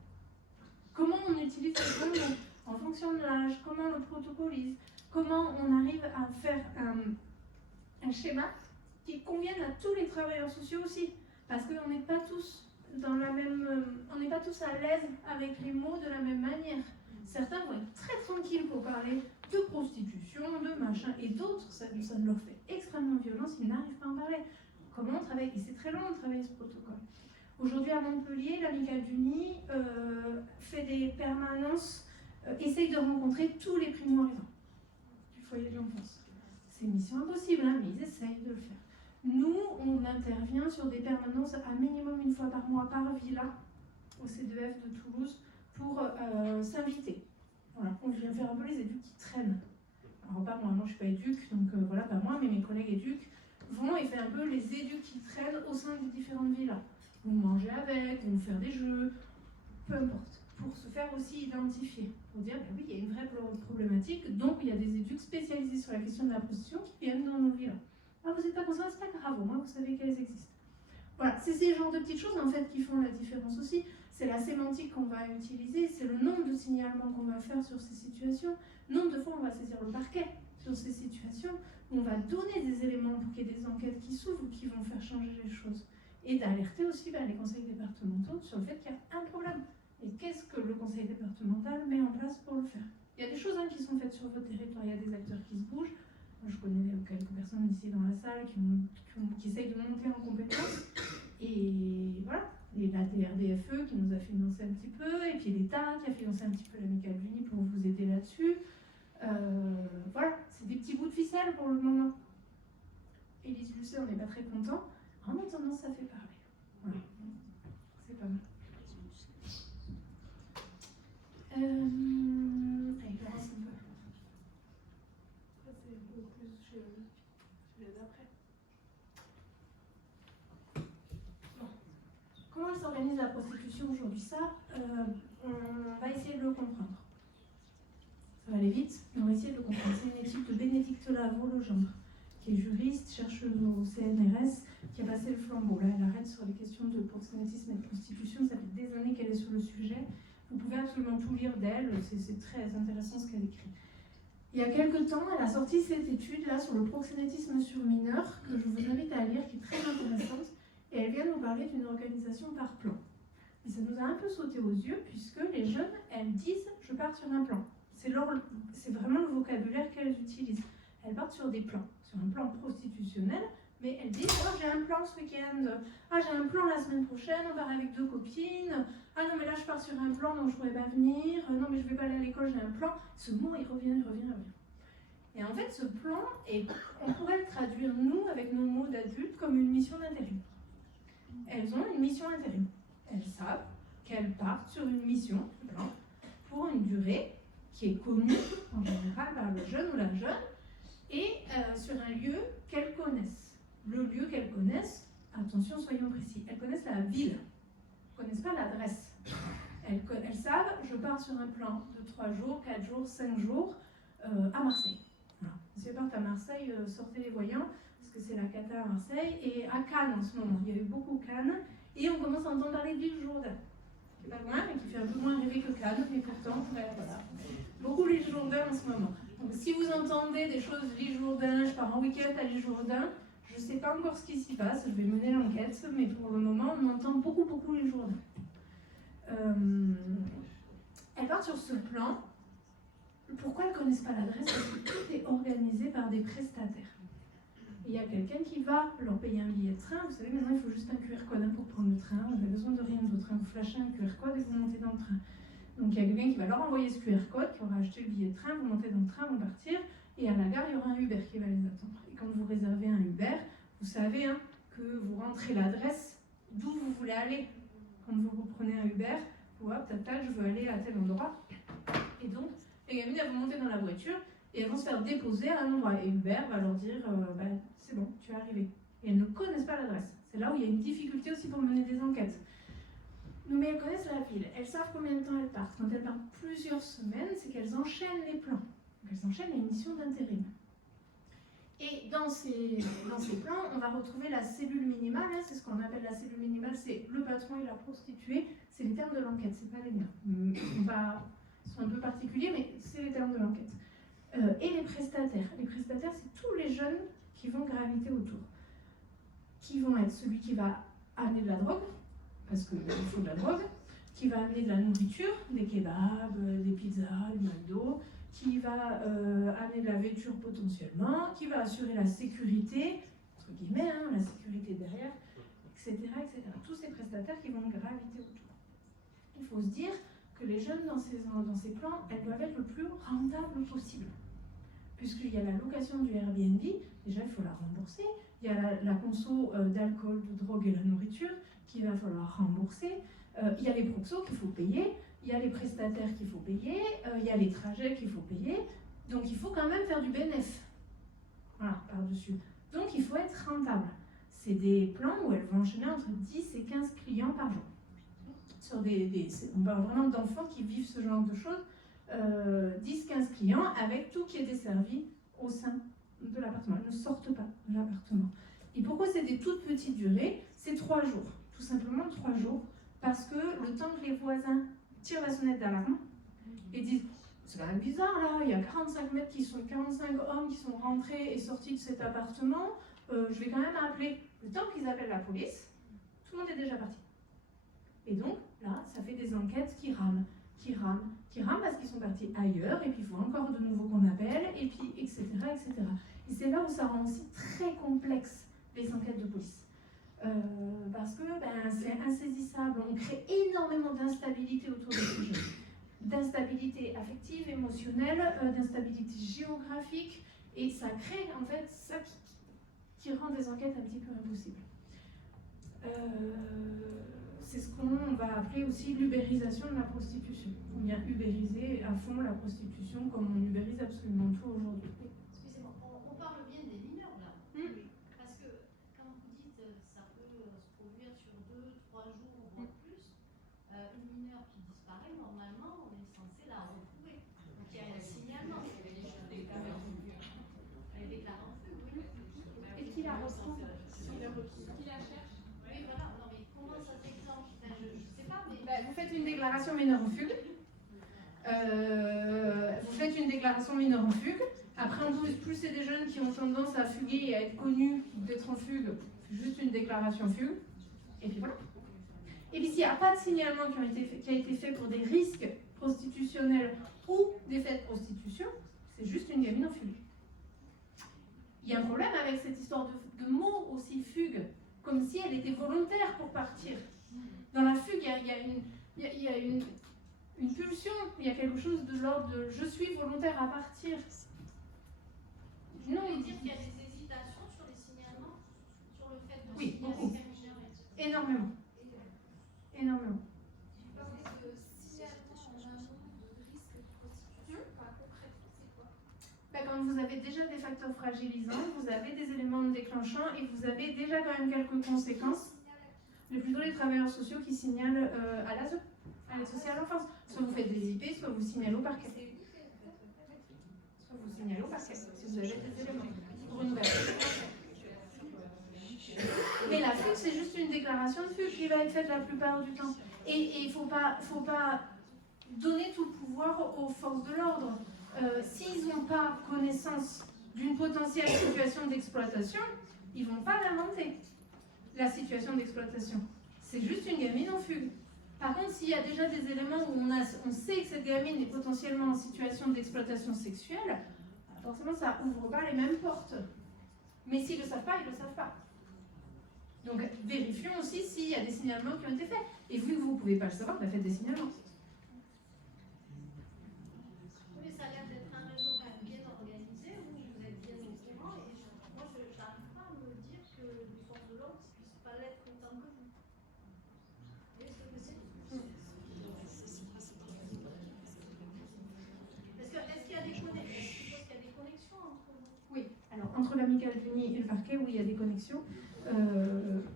Comment on utilise les bons mots en fonction de l'âge, comment on le protocolise, comment on arrive à faire un schéma qui convienne à tous les travailleurs sociaux aussi. Parce qu'on n'est pas tous dans la même, on n'est pas tous à l'aise avec les mots de la même manière. Certains vont être très tranquilles pour parler de prostitution, de machin, et d'autres, ça leur fait extrêmement violence, ils n'arrivent pas à en parler. Comment on travaille? Et c'est très long de travailler ce protocole. Aujourd'hui à Montpellier, l'Amicale du Nid fait des permanences, essaye de rencontrer tous les primo-arrivants du foyer de l'enfance. C'est une mission impossible, mais ils essayent de le faire. Nous, on intervient sur des permanences à minimum une fois par mois par villa au C2F de Toulouse pour s'inviter. Voilà, on vient faire un peu les éducs qui traînent. Alors pas moi, je ne suis pas éduc, donc voilà, pas moi, mais mes collègues éducs vont et font un peu les éducs qui traînent au sein des différentes villas. Vont manger avec, vont faire des jeux, peu importe, pour se faire aussi identifier. Pour dire, ben oui, il y a une vraie problématique, donc il y a des éducs spécialisés sur la question de la prostitution qui viennent dans nos villas. Ah, vous n'êtes pas conscient, c'est pas grave, au moins vous savez qu'elles existent. Voilà, c'est ces genres de petites choses en fait qui font la différence aussi. C'est la sémantique qu'on va utiliser, c'est le nombre de signalements qu'on va faire sur ces situations, nombre de fois on va saisir le parquet sur ces situations, où on va donner des éléments pour qu'il y ait des enquêtes qui s'ouvrent, qui vont faire changer les choses. Et d'alerter aussi les conseils départementaux sur le fait qu'il y a un problème. Et qu'est-ce que le conseil départemental met en place pour le faire? Il y a des choses qui sont faites sur votre territoire, il y a des acteurs qui se bougent. Je connais quelques personnes ici dans la salle qui essayent de monter en compétences. Et voilà, et la DRDFE qui nous a financé un petit peu, et puis l'État qui a financé un petit peu l'Amicale du Nid pour vous aider là-dessus. Voilà, c'est des petits bouts de ficelle pour le moment. Élise Lucet, on n'est pas très content. En attendant, ça fait parler. Voilà, c'est pas mal. Allez, Laurence, un peu. Comment elle s'organise la prostitution aujourd'hui? Ça, on va essayer de le comprendre. Ça va aller vite, mais on va essayer de le comprendre. C'est une équipe de Bénédicte Lavaux-Legendre, qui est juriste, chercheuse au CNRS, qui a passé le flambeau. Là, elle arrête sur les questions de proxénétisme et de prostitution. Ça fait des années qu'elle est sur le sujet. Vous pouvez absolument tout lire d'elle, c'est très intéressant ce qu'elle écrit. Il y a quelques temps, elle a sorti cette étude-là sur le proxénétisme sur mineurs, que je vous invite à lire, qui est très intéressante, et elle vient nous parler d'une organisation par plan. Et ça nous a un peu sauté aux yeux, puisque les jeunes, elles disent « je pars sur un plan ». C'est vraiment le vocabulaire qu'elles utilisent. Elles partent sur des plans, sur un plan prostitutionnel, mais elles disent « oh, j'ai un plan ce week-end, ah, j'ai un plan la semaine prochaine, on part avec 2 copines, Ah non, mais là je pars sur un plan, donc je pourrais pas venir. Non, mais je vais pas aller à l'école, j'ai un plan. Ce mot, il revient. Et en fait, ce plan, on pourrait le traduire, nous, avec nos mots d'adultes, comme une mission d'intérim. Elles ont une mission intérim. Elles savent qu'elles partent sur une mission pour une durée qui est connue en général par le jeune ou la jeune et sur un lieu qu'elles connaissent. Le lieu qu'elles connaissent, attention, soyons précis, elles connaissent la ville, elles ne connaissent pas l'adresse. Elles savent, je pars sur un plan de 3 jours, 4 jours, 5 jours à Marseille. Voilà. Si elles partent à Marseille, sortez les voyants, parce que c'est la cata à Marseille, et à Cannes en ce moment. Il y a eu beaucoup Cannes, et on commence à entendre parler de l'île Jourdain, qui est pas loin, mais qui fait un peu moins rêver que Cannes, mais pourtant, voilà. Beaucoup l'île Jourdain en ce moment. Donc si vous entendez des choses l'île Jourdain, je pars en week-end à l'île Jourdain, je ne sais pas encore ce qui s'y passe, je vais mener l'enquête, mais pour le moment, on entend beaucoup l'île Jourdain. Elles partent sur ce plan. Pourquoi elles ne connaissent pas l'adresse? Parce que tout est organisé par des prestataires. Il y a quelqu'un qui va leur payer un billet de train. Vous savez, maintenant, il faut juste un QR code pour prendre le train. Vous n'avez besoin de rien d'autre. Vous flashez un QR code et vous montez dans le train. Donc, il y a quelqu'un qui va leur envoyer ce QR code, qui aura acheté le billet de train. Vous montez dans le train, vous partir. Et à la gare, il y aura un Uber qui va les attendre. Et quand vous réservez un Uber, vous savez que vous rentrez l'adresse d'où vous voulez aller. Quand vous prenez un Uber, je veux aller à tel endroit. Et donc, les gamines, elles vont monter dans la voiture et elles vont se faire déposer à un endroit. Et Uber va leur dire c'est bon, tu es arrivé. Et elles ne connaissent pas l'adresse. C'est là où il y a une difficulté aussi pour mener des enquêtes. Mais elles connaissent la ville, elles savent combien de temps elles partent. Quand elles partent plusieurs semaines, c'est qu'elles enchaînent les plans. Donc elles enchaînent les missions d'intérim. Et dans ces plans, on va retrouver la cellule minimale. C'est ce qu'on appelle la cellule minimale, c'est le patron et la prostituée. C'est les termes de l'enquête, c'est pas les miens. Ils sont un peu particuliers, mais c'est les termes de l'enquête. Et les prestataires. Les prestataires, c'est tous les jeunes qui vont graviter autour. Qui vont être celui qui va amener de la drogue, parce qu'il faut de la drogue, qui va amener de la nourriture, des kebabs, des pizzas, du McDo, qui va amener de la vêture potentiellement, qui va assurer la sécurité, entre guillemets, la sécurité derrière, etc., etc. Tous ces prestataires qui vont graviter autour. Il faut se dire que les jeunes dans ces plans, elles doivent être le plus rentables possible. Puisqu'il y a la location du Airbnb, déjà il faut la rembourser, il y a la conso d'alcool, de drogue et la nourriture qu'il va falloir rembourser, il y a les proxos qu'il faut payer, il y a les prestataires qu'il faut payer, il y a les trajets qu'il faut payer, donc il faut quand même faire du bénéfice. Voilà, par-dessus. Donc il faut être rentable. C'est des plans où elles vont enchaîner entre 10 et 15 clients par jour. On parle vraiment d'enfants qui vivent ce genre de choses, 10-15 clients avec tout qui est desservi au sein de l'appartement. Elles ne sortent pas de l'appartement. Et pourquoi c'est des toutes petites durées? C'est 3 jours, tout simplement 3 jours, parce que le temps que les voisins tirent la sonnette d'alarme et disent c'est quand même bizarre là, il y a 45 hommes qui sont rentrés et sortis de cet appartement, je vais quand même appeler. Le temps qu'ils appellent la police, tout le monde est déjà parti. Et donc là, ça fait des enquêtes qui rament parce qu'ils sont partis ailleurs, et puis il faut encore de nouveau qu'on appelle, et puis etc. Et c'est là où ça rend aussi très complexe les enquêtes de police. Parce que c'est insaisissable, on crée énormément d'instabilité autour des sujets. D'instabilité affective, émotionnelle, d'instabilité géographique, et ça crée en fait ça qui rend des enquêtes un petit peu impossibles. C'est ce qu'on va appeler aussi l'ubérisation de la prostitution. On vient ubériser à fond la prostitution comme on ubérise absolument tout aujourd'hui. Excusez-moi, on parle bien des mineurs là. Parce que quand vous dites ça peut se produire sur 2, 3 jours, voire plus, une mineure qui disparaît, normalement on est censé la retrouver. Donc il y a un signalement. Elle déclare en fugue, oui. Et qui la reprend? Qui la cherche? Oui, voilà. Non mais comment ça s'exemple? Je ne sais pas, mais... Vous faites une déclaration mineure en fugue. Après, en plus c'est des jeunes qui ont tendance à fuguer et à être connus d'être en fugue, juste une déclaration fugue. Et puis voilà. Et puis s'il n'y a pas de signalement qui a été fait pour des risques prostitutionnels ou des faits de prostitution, c'est juste une gamine en fugue. Il y a un problème avec cette histoire de mots aussi fugue, comme si elle était volontaire pour partir. Dans la fugue, il Il y a une pulsion, il y a quelque chose de l'ordre de je suis volontaire à partir. Non, Vous voulez dire qu'il y a des hésitations sur les signalements, sur le fait de Oui, signaler beaucoup. quelqu'un, etc. Énormément. Énormément. Vous parlez de signalement en amont de risque de prostitution. Enfin, concrètement, c'est quoi? Ben, quand vous avez déjà des facteurs fragilisants, vous avez des éléments déclenchants et vous avez déjà quand même quelques conséquences. Plutôt les travailleurs sociaux qui signalent à l'ASE, à l'aide sociale à l'enfance. Soit vous faites des IP, soit vous signalez au parquet. Soit vous signalez au parquet, si vous avez des éléments. Pour une ouverture. Mais la fugue, c'est juste une déclaration de fugue qui va être faite la plupart du temps. Et il ne faut pas donner tout le pouvoir aux forces de l'ordre. S'ils n'ont pas connaissance d'une potentielle situation d'exploitation, ils ne vont pas l'inventer, la situation d'exploitation. C'est juste une gamine en fugue. Par contre, s'il y a déjà des éléments où on sait que cette gamine est potentiellement en situation d'exploitation sexuelle, forcément ça ouvre pas les mêmes portes. Mais s'ils ne le savent pas, ils ne le savent pas. Donc vérifions aussi s'il y a des signalements qui ont été faits. Et vu que vous ne pouvez pas le savoir, faites des signalements. Oui, ça a l'air d'être un réseau quand même bien organisé, où vous êtes bien au courant, et moi je n'arrive pas à me dire que les forces de l'ordre ne puissent pas l'être autant que vous. Vous voyez ce que c'est? Est-ce qu'il y a des connexions? Je suppose qu'il y a des connexions entre vous. Oui, alors entre l'amicale du Nid et le parquet, oui, il y a des connexions.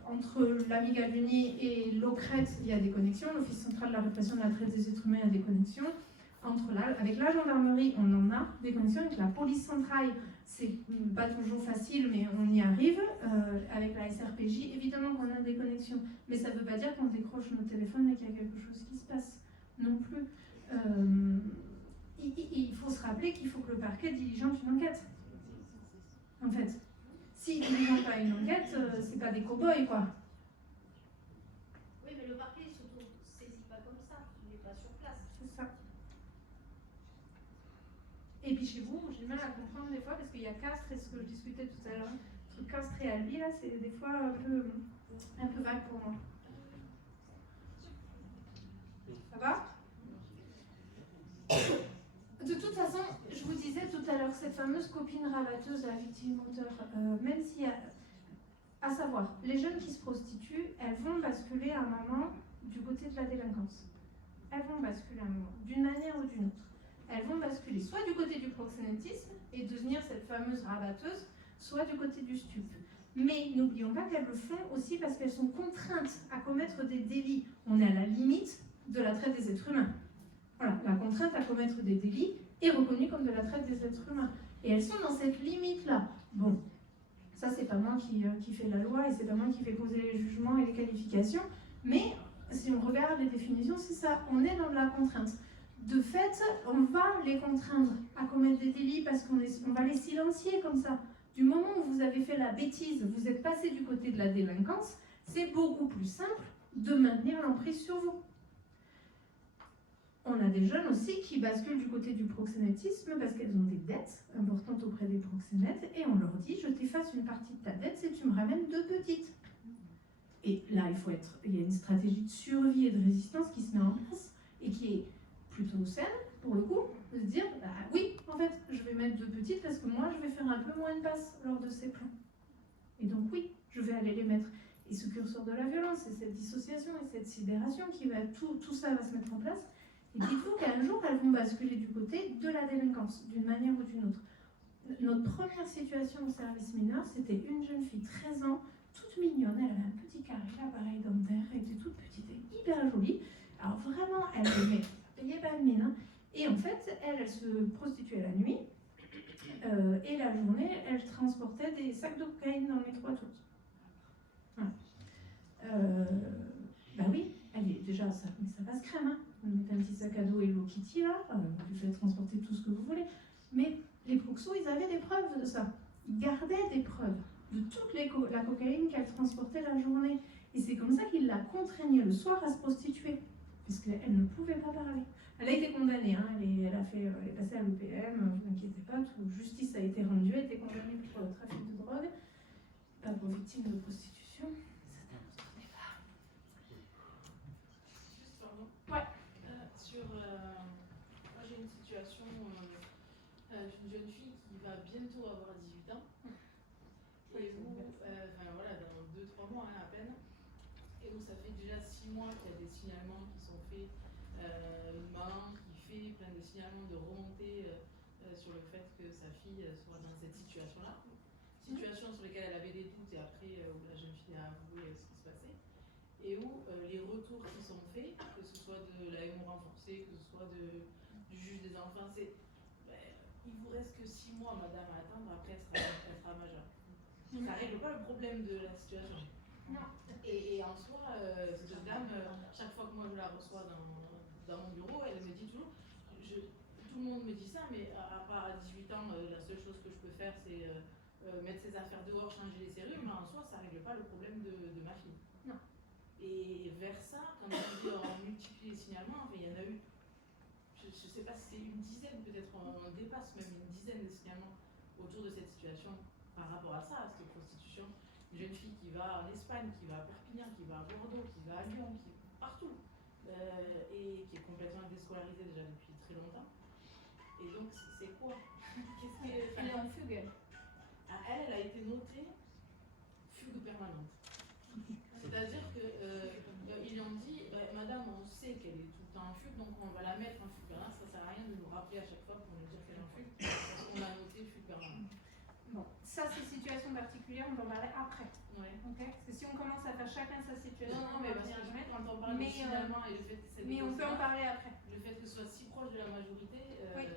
Entre l'amicale du Nid et l'OCRET, il y a des connexions. L'Office central de la répression de la traite des êtres humains, il y a des connexions. Avec la gendarmerie, on en a des connexions. Avec la police centrale, c'est pas toujours facile, mais on y arrive. Avec la SRPJ, évidemment qu'on a des connexions. Mais ça ne veut pas dire qu'on décroche nos téléphones et qu'il y a quelque chose qui se passe non plus. Il faut se rappeler qu'il faut que le parquet diligente une enquête. En fait, s'il ne diligente pas une enquête, c'est pas des cow-boys, quoi. Oui, mais le parquet, il ne s'auto-saisit pas comme ça, il n'est pas sur place. C'est ça. Et puis chez vous, j'ai du mal à comprendre des fois, parce qu'il y a Castres et ce que je discutais tout à l'heure, entre Castres et Albi, là, c'est des fois un peu vague pour moi. Ça va? De toute façon, je vous disais tout à l'heure, cette fameuse copine rabatteuse, la victime auteur, même s'il y a... À savoir, les jeunes qui se prostituent, elles vont basculer à un moment du côté de la délinquance. Elles vont basculer à un moment, d'une manière ou d'une autre. Elles vont basculer soit du côté du proxénétisme et devenir cette fameuse rabatteuse, soit du côté du stup. Mais n'oublions pas qu'elles le font aussi parce qu'elles sont contraintes à commettre des délits. On est à la limite de la traite des êtres humains. Voilà, la contrainte à commettre des délits est reconnue comme de la traite des êtres humains. Et elles sont dans cette limite-là. Bon, ça c'est pas moi qui fais la loi et c'est pas moi qui fais poser les jugements et les qualifications, mais si on regarde les définitions, c'est ça, on est dans de la contrainte. De fait, on va les contraindre à commettre des délits parce qu'on va les silencier comme ça. Du moment où vous avez fait la bêtise, vous êtes passé du côté de la délinquance, c'est beaucoup plus simple de maintenir l'emprise sur vous. On a des jeunes aussi qui basculent du côté du proxénétisme parce qu'elles ont des dettes importantes auprès des proxénètes et on leur dit je t'efface une partie de ta dette si tu me ramènes 2 petites. Et là, il y a une stratégie de survie et de résistance qui se met en place et qui est plutôt saine pour le coup, de se dire bah oui, en fait, je vais mettre 2 petites parce que moi je vais faire un peu moins de passes lors de ces plans. Et donc oui, je vais aller les mettre. Et ce curseur de la violence et cette dissociation et cette sidération qui va tout ça va se mettre en place. Et dites-vous qu'un jour, elles vont basculer du côté de la délinquance, d'une manière ou d'une autre. Notre première situation au service mineur, c'était une jeune fille, 13 ans, toute mignonne, elle avait un petit carré, l'appareil dentaire, elle était toute petite et hyper jolie. Alors vraiment, elle payait pas de mine. Hein. Et en fait, elle se prostituait la nuit, et la journée, elle transportait des sacs de cocaïne dans le métro à Toulouse. Voilà. Bah oui, elle est déjà, ça passe crème, hein. Vous mettez un petit sac à dos Hello Kitty là, vous faites transporter tout ce que vous voulez. Mais les proxos, ils avaient des preuves de ça. Ils gardaient des preuves de toute la cocaïne qu'elle transportait la journée. Et c'est comme ça qu'ils la contraignaient le soir à se prostituer. Puisqu'elle ne pouvait pas parler. Elle a été condamnée, hein, elle est passée à l'OPM, ne vous inquiétez pas, justice a été rendue, elle a été condamnée pour trafic de drogue, pas pour victime de prostitution. C'est un autre débat. Ouais. avec une jeune fille qui va bientôt avoir 18 ans. Et où, voilà, dans 2-3 mois à peine, et où ça fait déjà 6 mois qu'il y a des signalements qui sont faits, une maman qui fait plein de signalements de remontée sur le fait que sa fille soit dans cette situation-là. Situation sur laquelle elle avait des doutes et après où la jeune fille a avoué ce qui se passait. Et où les retours qui sont faits, que ce soit de l'AMO renforcée, que ce soit du juge des enfants, c'est il vous reste que 6 mois, madame, à attendre, après elle sera majeure. Ça ne règle pas le problème de la situation. Non. Et en soi, cette dame, chaque fois que moi je la reçois dans mon bureau, elle me dit toujours, tout le monde me dit ça, mais à part à 18 ans, la seule chose que je peux faire, c'est mettre ses affaires dehors, changer les serrures, mais en soi, ça ne règle pas le problème de ma fille. Non. Et vers ça, quand on multiplie les signalements, il y en a eu, je ne sais pas si c'est une dizaine, peut-être on dépasse même une dizaine de signalements autour de cette situation par rapport à ça, à cette prostitution. Une jeune fille qui va en Espagne, qui va à Perpignan, qui va à Bordeaux, qui va à Lyon, qui partout, et qui est complètement déscolarisée déjà depuis très longtemps. Et donc, c'est quoi? Elle est en fugue, elle. Elle a été notée fugue permanente. C'est-à-dire qu'ils lui ont dit, madame, on sait qu'elle est tout le temps en fugue, donc on va la mettre en fugue permanente. Ça ne sert à rien de nous rappeler à chaque fois pour nous dire qu'elle est en fugue, parce qu'on l'a notée fugue permanente. Bon, ça c'est situation particulière, on va en parler après. Ouais. Okay, parce que si on commence à faire chacun sa situation, Non, mais parce que quand on parle de signalement et le fait que c'est mais on peut en parler après. le fait que ce soit si proche de la majorité, Oui.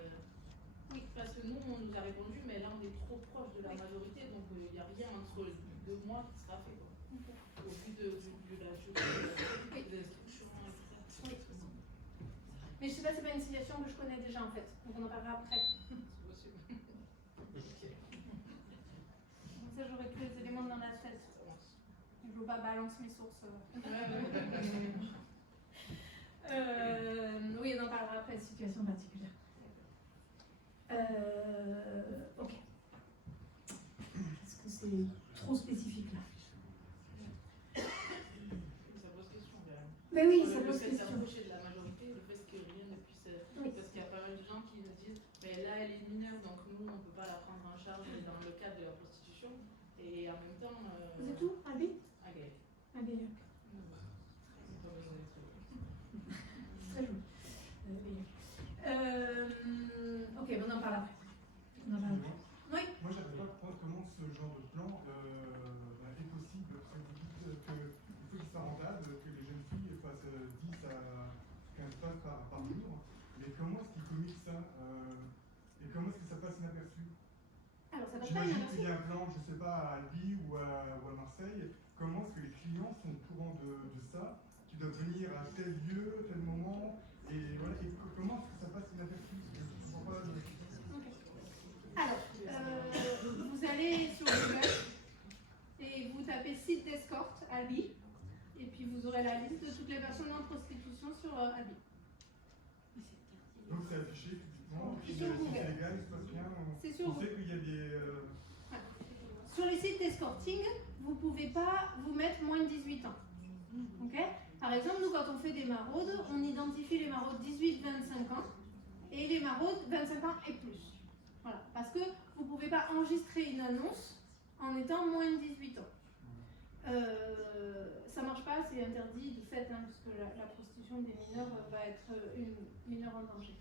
Oui, parce que nous, on nous a répondu, mais là, on est trop proche de la majorité, donc il n'y a rien entre les 2 mois qui sera fait. Quoi. Okay. Au vu de la des instructions, etc. Mais je sais pas, c'est pas une situation que je connais déjà en fait, donc on en parlera après. C'est possible. Comme ça, j'aurai tous les éléments dans la tête. Je veux pas balance mes sources. Oui, on en parlera après, situation particulière. Ok. Est-ce que c'est trop spécifique là? Ça pose question quand même. Mais oui, Sur ça pose Le fait de question. s'approcher de la majorité, le fait que rien ne puisse. Oui. Parce qu'il y a pas mal de gens qui nous disent, mais là, elle est mineure, donc nous, on ne peut pas la prendre en charge dans le cadre de la prostitution. Et en même temps. Vous êtes où? Albi? À Gaël. À Gaillac. Pas besoin d'être. Très joli. Ok, on en parle après. On en parle après. Oui. Moi, j'arrive pas à comprendre comment ce genre de plan est possible. Parce que vous dites qu'il faut qu'il soit rentable, que les jeunes filles fassent 10 à 15 passes par jour. Mais comment est-ce qu'ils communiquent ça et comment est-ce que ça passe inaperçu? Alors, ça passe pas J'imagine inaperçu. qu'il y a un plan, je ne sais pas, à Albi ou à Marseille. Comment est-ce que les clients sont au courant de ça, qu'ils doivent venir à tel lieu, tel moment, et voilà, et comment est-ce que ça passe inaperçu? Je ne comprends pas. Alors, vous allez sur Google et vous tapez site d'escorte Albi, et puis vous aurez la liste de toutes les personnes en prostitution sur Albi. Donc c'est affiché publiquement, et puis Sur si Google. c'est légal, il se passe bien. C'est sur On Google. sait qu'il y a des. Voilà. Sur les sites d'escorting, vous ne pouvez pas vous mettre moins de 18 ans. Okay. Par exemple, nous, quand on fait des maraudes, on identifie les maraudes 18-25 ans et les maraudes 25 ans et plus. Voilà. Parce que vous ne pouvez pas enregistrer une annonce en étant moins de 18 ans. Ça ne marche pas, c'est interdit de fait, hein, parce que la prostitution des mineurs va être une mineure en danger.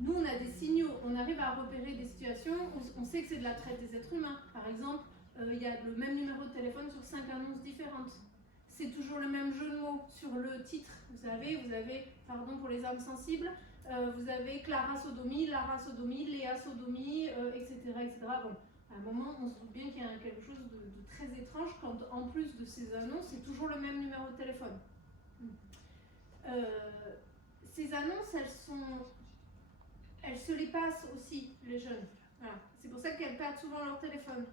Nous, on a des signaux, on arrive à repérer des situations où on sait que c'est de la traite des êtres humains. Par exemple, il y a le même numéro de téléphone sur 5 annonces différentes. C'est toujours le même jeu de mots sur le titre. Vous avez, pardon pour les âmes sensibles, vous avez Clara Sodomie, Lara Sodomie, Léa Sodomie, etc., etc. Bon, à un moment, on se doute bien qu'il y a quelque chose de très étrange quand, en plus de ces annonces, c'est toujours le même numéro de téléphone. Ces annonces, elles se les passent aussi, les jeunes. Voilà. C'est pour ça qu'elles perdent souvent leur téléphone.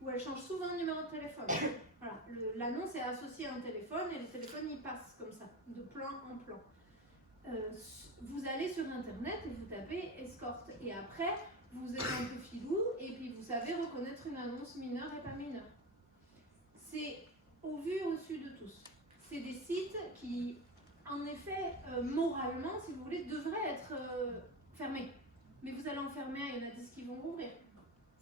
Ou elles changent souvent de numéro de téléphone. Voilà. L'annonce est associée à un téléphone et le téléphone y passe comme ça, de plan en plan. Vous allez sur internet et vous tapez escorte. Et après, vous êtes un peu filou et puis vous savez reconnaître une annonce mineure et pas mineure. C'est au vu et au su de tous. C'est des sites qui, en effet, moralement, si vous voulez, devraient être fermés. Mais vous allez en fermer un, il y en a 10 qui vont rouvrir.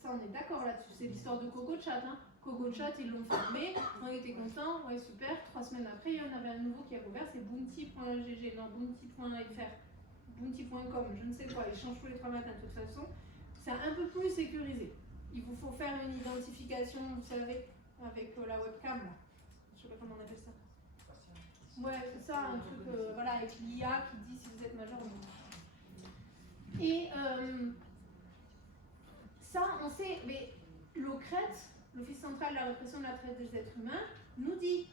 Ça, on est d'accord là-dessus. C'est l'histoire de CocoChat. Hein. CocoChat, ils l'ont fermé, on était contents, ouais, super. 3 semaines après, il y en avait un nouveau qui a rouvert, c'est bounty.gg, non, bounty.fr, bounty.com, je ne sais quoi. Ils changent tous les 3 matins de toute façon. C'est un peu plus sécurisé. Il vous faut faire une identification, vous savez, avec la webcam là. Je sais pas comment on appelle ça. Ouais, c'est ça, un truc voilà, avec l'IA qui dit si vous êtes majeur ou non. Et ça, on sait, mais l'OCRET, l'Office central de la répression de la traite des êtres humains, nous dit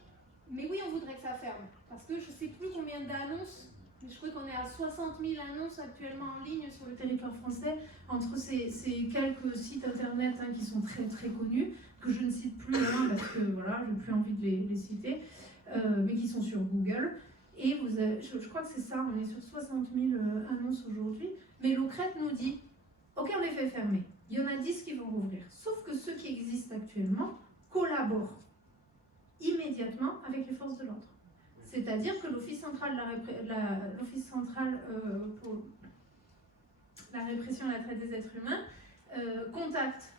mais oui, on voudrait que ça ferme. Parce que je ne sais plus combien d'annonces, je crois qu'on est à 60 000 annonces actuellement en ligne sur le territoire français, entre ces quelques sites internet hein, qui sont très très connus, que je ne cite plus hein, parce que voilà, je n'ai plus envie de les citer, mais qui sont sur Google. Et vous avez, je crois que c'est ça, on est sur 60 000 annonces aujourd'hui. Mais l'OCRET nous dit, ok, on les fait fermer. Il y en a 10 qui vont rouvrir. Sauf que ceux qui existent actuellement collaborent immédiatement avec les forces de l'ordre. C'est-à-dire que l'Office central, pour la répression et la traite des êtres humains contacte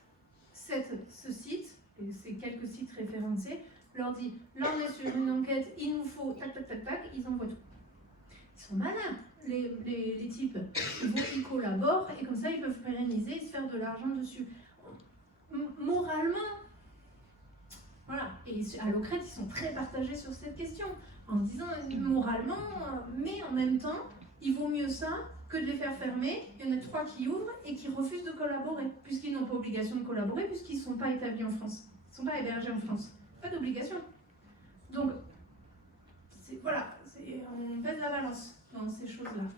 ce site, et ces quelques sites référencés, leur dit, là on est sur une enquête, il nous faut tac tac tac tac, ils envoient tout. Ils sont malins, les types. Ils collaborent et comme ça ils peuvent pérenniser et se faire de l'argent dessus. Moralement, voilà. Et à l'OCRET, ils sont très partagés sur cette question, en disant moralement, mais en même temps, il vaut mieux ça que de les faire fermer. Il y en a 3 qui ouvrent et qui refusent de collaborer, puisqu'ils n'ont pas obligation de collaborer, puisqu'ils ne sont pas établis en France. Ils ne sont pas hébergés en France. Pas d'obligation. Donc, voilà, on pèse la balance dans ces choses-là.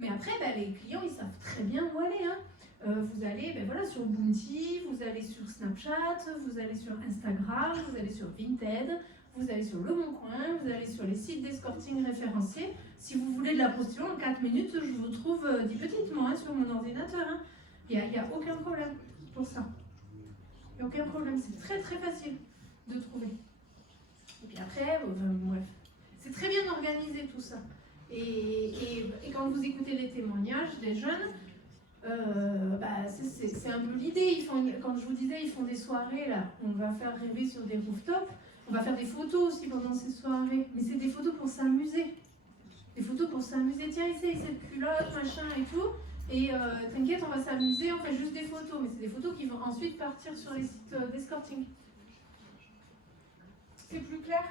Mais après, les clients, ils savent très bien où aller. Hein. Vous allez voilà, sur Bounty, vous allez sur Snapchat, vous allez sur Instagram, vous allez sur Vinted, vous allez sur Le Bon Coin, vous allez sur les sites d'escorting référencés. Si vous voulez de la prostitution, en 4 minutes, je vous trouve 10 petites, moi, sur mon ordinateur. Hein. Il n'y a aucun problème pour ça. Il n'y a aucun problème, c'est très très facile de trouver. Et puis après, bref, c'est très bien organisé tout ça. Et quand vous écoutez les témoignages des jeunes, c'est un peu l'idée. Quand je vous disais, ils font des soirées, là, on va faire rêver sur des rooftops, on va faire des photos aussi pendant ces soirées, mais c'est des photos pour s'amuser. Des photos pour s'amuser, tiens, essaye cette culotte, machin et tout, et t'inquiète, on va s'amuser, on fait juste des photos, mais c'est des photos qui vont ensuite partir sur les sites d'escorting. C'est plus clair?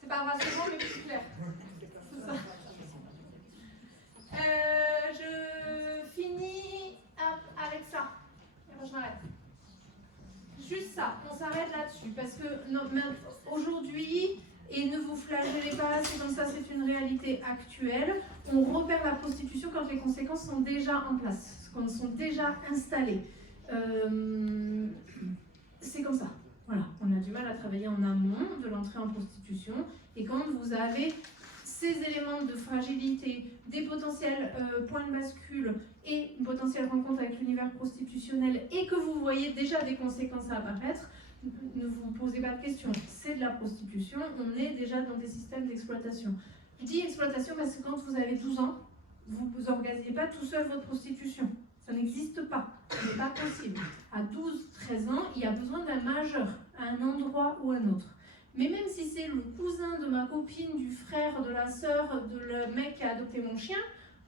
C'est pas rassurant, mais plus clair. C'est ça. Je finis avec ça. Je m'arrête. Juste ça, on s'arrête là-dessus. Parce que aujourd'hui, et ne vous flagellez pas, c'est comme ça, c'est une réalité actuelle, on repère la prostitution quand les conséquences sont déjà en place, quand elles sont déjà installées. C'est comme ça. Voilà, on a du mal à travailler en amont de l'entrée en prostitution. Et quand vous avez ces éléments de fragilité, des potentiels points de bascule et une potentielle rencontre avec l'univers prostitutionnel et que vous voyez déjà des conséquences à apparaître, ne vous posez pas de questions. C'est de la prostitution, on est déjà dans des systèmes d'exploitation. Je dis exploitation parce que quand vous avez 12 ans, vous n'organisez pas tout seul votre prostitution. Ça n'existe pas, ce n'est pas possible. À 12-13 ans, il y a besoin d'un majeur à un endroit ou à un autre. Mais même si c'est le cousin de ma copine, du frère, de la sœur, de le mec qui a adopté mon chien,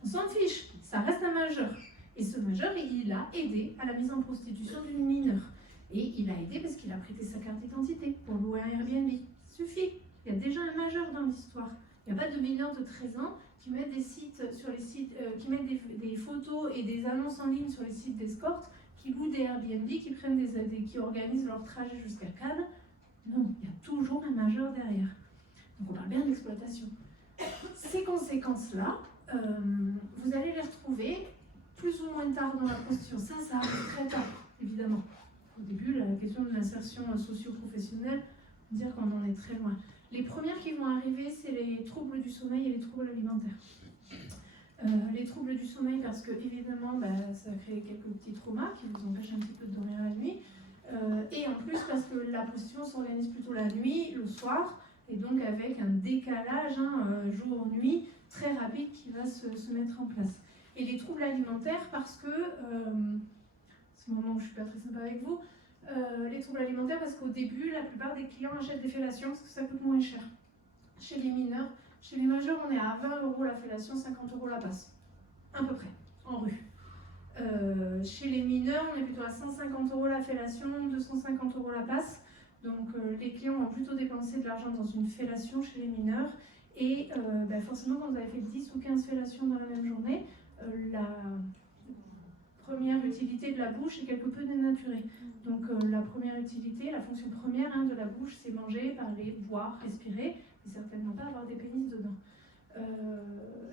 on s'en fiche, ça reste un majeur. Et ce majeur, il a aidé à la mise en prostitution d'une mineure. Et il a aidé parce qu'il a prêté sa carte d'identité pour louer un Airbnb. Ça suffit, il y a déjà un majeur dans l'histoire. Il n'y a pas de mineurs de 13 ans qui mettent des sites sur les sites, qui mettent des photos et des annonces en ligne sur les sites d'escorte, qui louent des Airbnb, qui organisent leur trajet jusqu'à Cannes. Non, il y a toujours un majeur derrière. Donc on parle bien d'exploitation. Ces conséquences-là, vous allez les retrouver plus ou moins tard dans la prostitution. Ça arrive très tard, évidemment. Au début, la question de l'insertion socio-professionnelle, dire qu'on en est très loin. Les premières qui vont arriver, c'est les troubles du sommeil et les troubles alimentaires. Les troubles du sommeil, parce que évidemment, ça crée quelques petits traumas qui vous empêchent un petit peu de dormir la nuit. Et en plus, parce que la prostitution s'organise plutôt la nuit, le soir, et donc avec un décalage jour-nuit très rapide qui va se mettre en place. Et les troubles alimentaires parce que, c'est le moment où je ne suis pas très sympa avec vous, les troubles alimentaires parce qu'au début, la plupart des clients achètent des fellations parce que ça coûte moins cher. Chez les mineurs, chez les majeurs, on est à 20 € la fellation, 50 € la passe, à peu près, en rue. Chez les mineurs, on est plutôt à 150 € la fellation, 250 € la passe. Donc les clients vont plutôt dépenser de l'argent dans une fellation chez les mineurs. Et forcément, quand vous avez fait 10 ou 15 fellations dans la même journée, la première utilité de la bouche est quelque peu dénaturée. Donc la première utilité, la fonction première de la bouche, c'est manger, parler, boire, respirer, et certainement pas avoir des pénis dedans.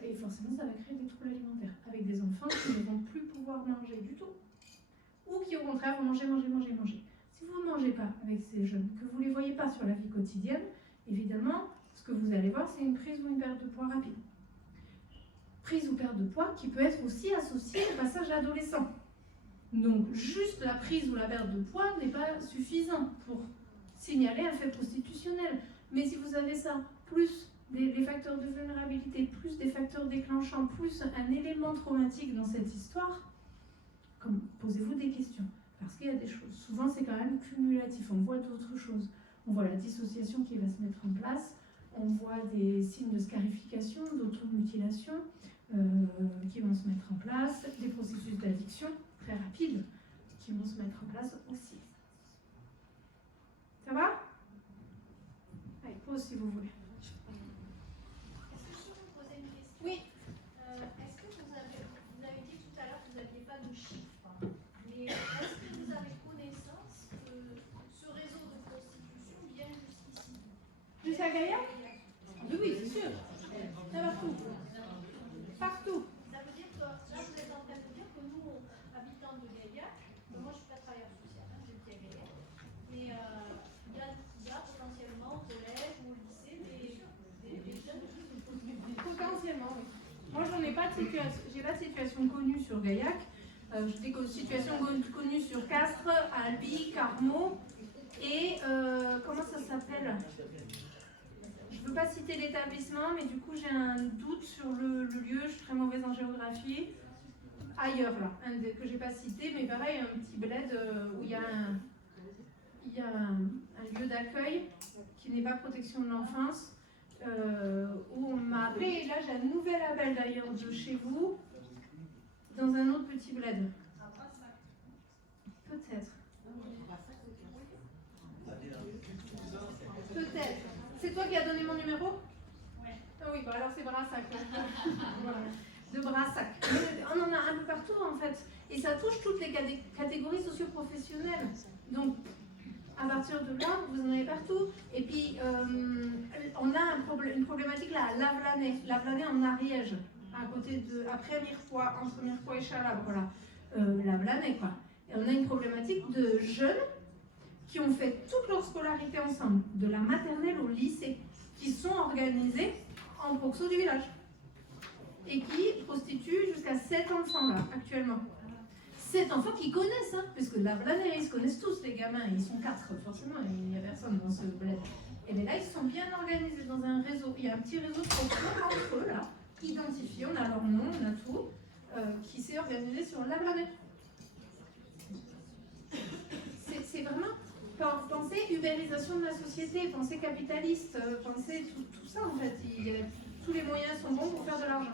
Et forcément, ça va créer des troubles alimentaires, avec des enfants qui ne vont plus pouvoir manger du tout, ou qui au contraire vont manger. Si vous ne mangez pas avec ces jeunes, que vous ne les voyez pas sur la vie quotidienne, évidemment, ce que vous allez voir, c'est une prise ou une perte de poids rapide. Prise ou perte de poids qui peut être aussi associée au passage adolescent. Donc, juste la prise ou la perte de poids n'est pas suffisant pour signaler un fait prostitutionnel. Mais si vous avez ça, plus les facteurs de vulnérabilité, plus des facteurs déclenchants, plus un élément traumatique dans cette histoire, posez-vous des questions. Parce qu'il y a des choses. Souvent, c'est quand même cumulatif. On voit d'autres choses. On voit la dissociation qui va se mettre en place. On voit des signes de scarification, d'automutilation qui vont se mettre en place. Des processus d'addiction très rapides qui vont se mettre en place aussi. Ça va? Allez, pause si vous voulez. Est-ce que je peux vous poser une question? Oui. Est-ce que vous avez dit tout à l'heure que vous n'aviez pas de chiffres, mais est-ce que vous avez connaissance que ce réseau de prostitution vient jusqu'ici? Jusqu'à Gaillac? Oui, c'est sûr. Ça va partout. Partout. Ça veut dire que là, vous êtes en train de dire que nous, habitants de Gaillac, moi je suis pas travailleur social, je vis à Gaillac, mais il y a potentiellement au collège ou au lycée des jeunes qui se prostituent. Potentiellement, oui. Moi, j'ai pas de situation connue sur Gaillac. J'ai des situations connues sur Castres, Albi, Carmaux et comment ça s'appelle? Je ne veux pas citer l'établissement, mais du coup j'ai un doute sur le lieu, je suis très mauvaise en géographie. Ailleurs là, que j'ai pas cité, mais pareil, un petit bled où il y a un lieu d'accueil qui n'est pas protection de l'enfance, où on m'a appelé, et là j'ai un nouvel appel d'ailleurs de chez vous, dans un autre petit bled. Peut-être. Peut-être. C'est toi qui as donné mon numéro? Oui. Ah oui, bah alors c'est Brassac. Voilà. De Brassac. On en a un peu partout en fait. Et ça touche toutes les catégories socio-professionnelles. Donc, à partir de là, vous en avez partout. Et puis, on a une problématique là à Lavelanet. Lavelanet en Ariège, à côté après Mirepoix, entre Mirepoix et Chalabre, voilà. Lavelanet, quoi. Et on a une problématique de jeunes qui ont fait toute leur scolarité ensemble, de la maternelle au lycée, qui sont organisés en proxo du village et qui prostituent jusqu'à 7 enfants là, actuellement. 7 enfants qui connaissent, hein, parce que là, ils se connaissent tous, les gamins, ils sont 4, forcément, il n'y a personne dans ce bled. Et bien là, ils sont bien organisés dans un réseau, il y a un petit réseau de proxo entre eux, là, identifié, on a leur nom, on a tout, qui s'est organisé sur la planète. C'est vraiment... Pensez ubérisation de la société, pensez capitaliste, pensez tout ça en fait. Tous les moyens sont bons pour faire de l'argent.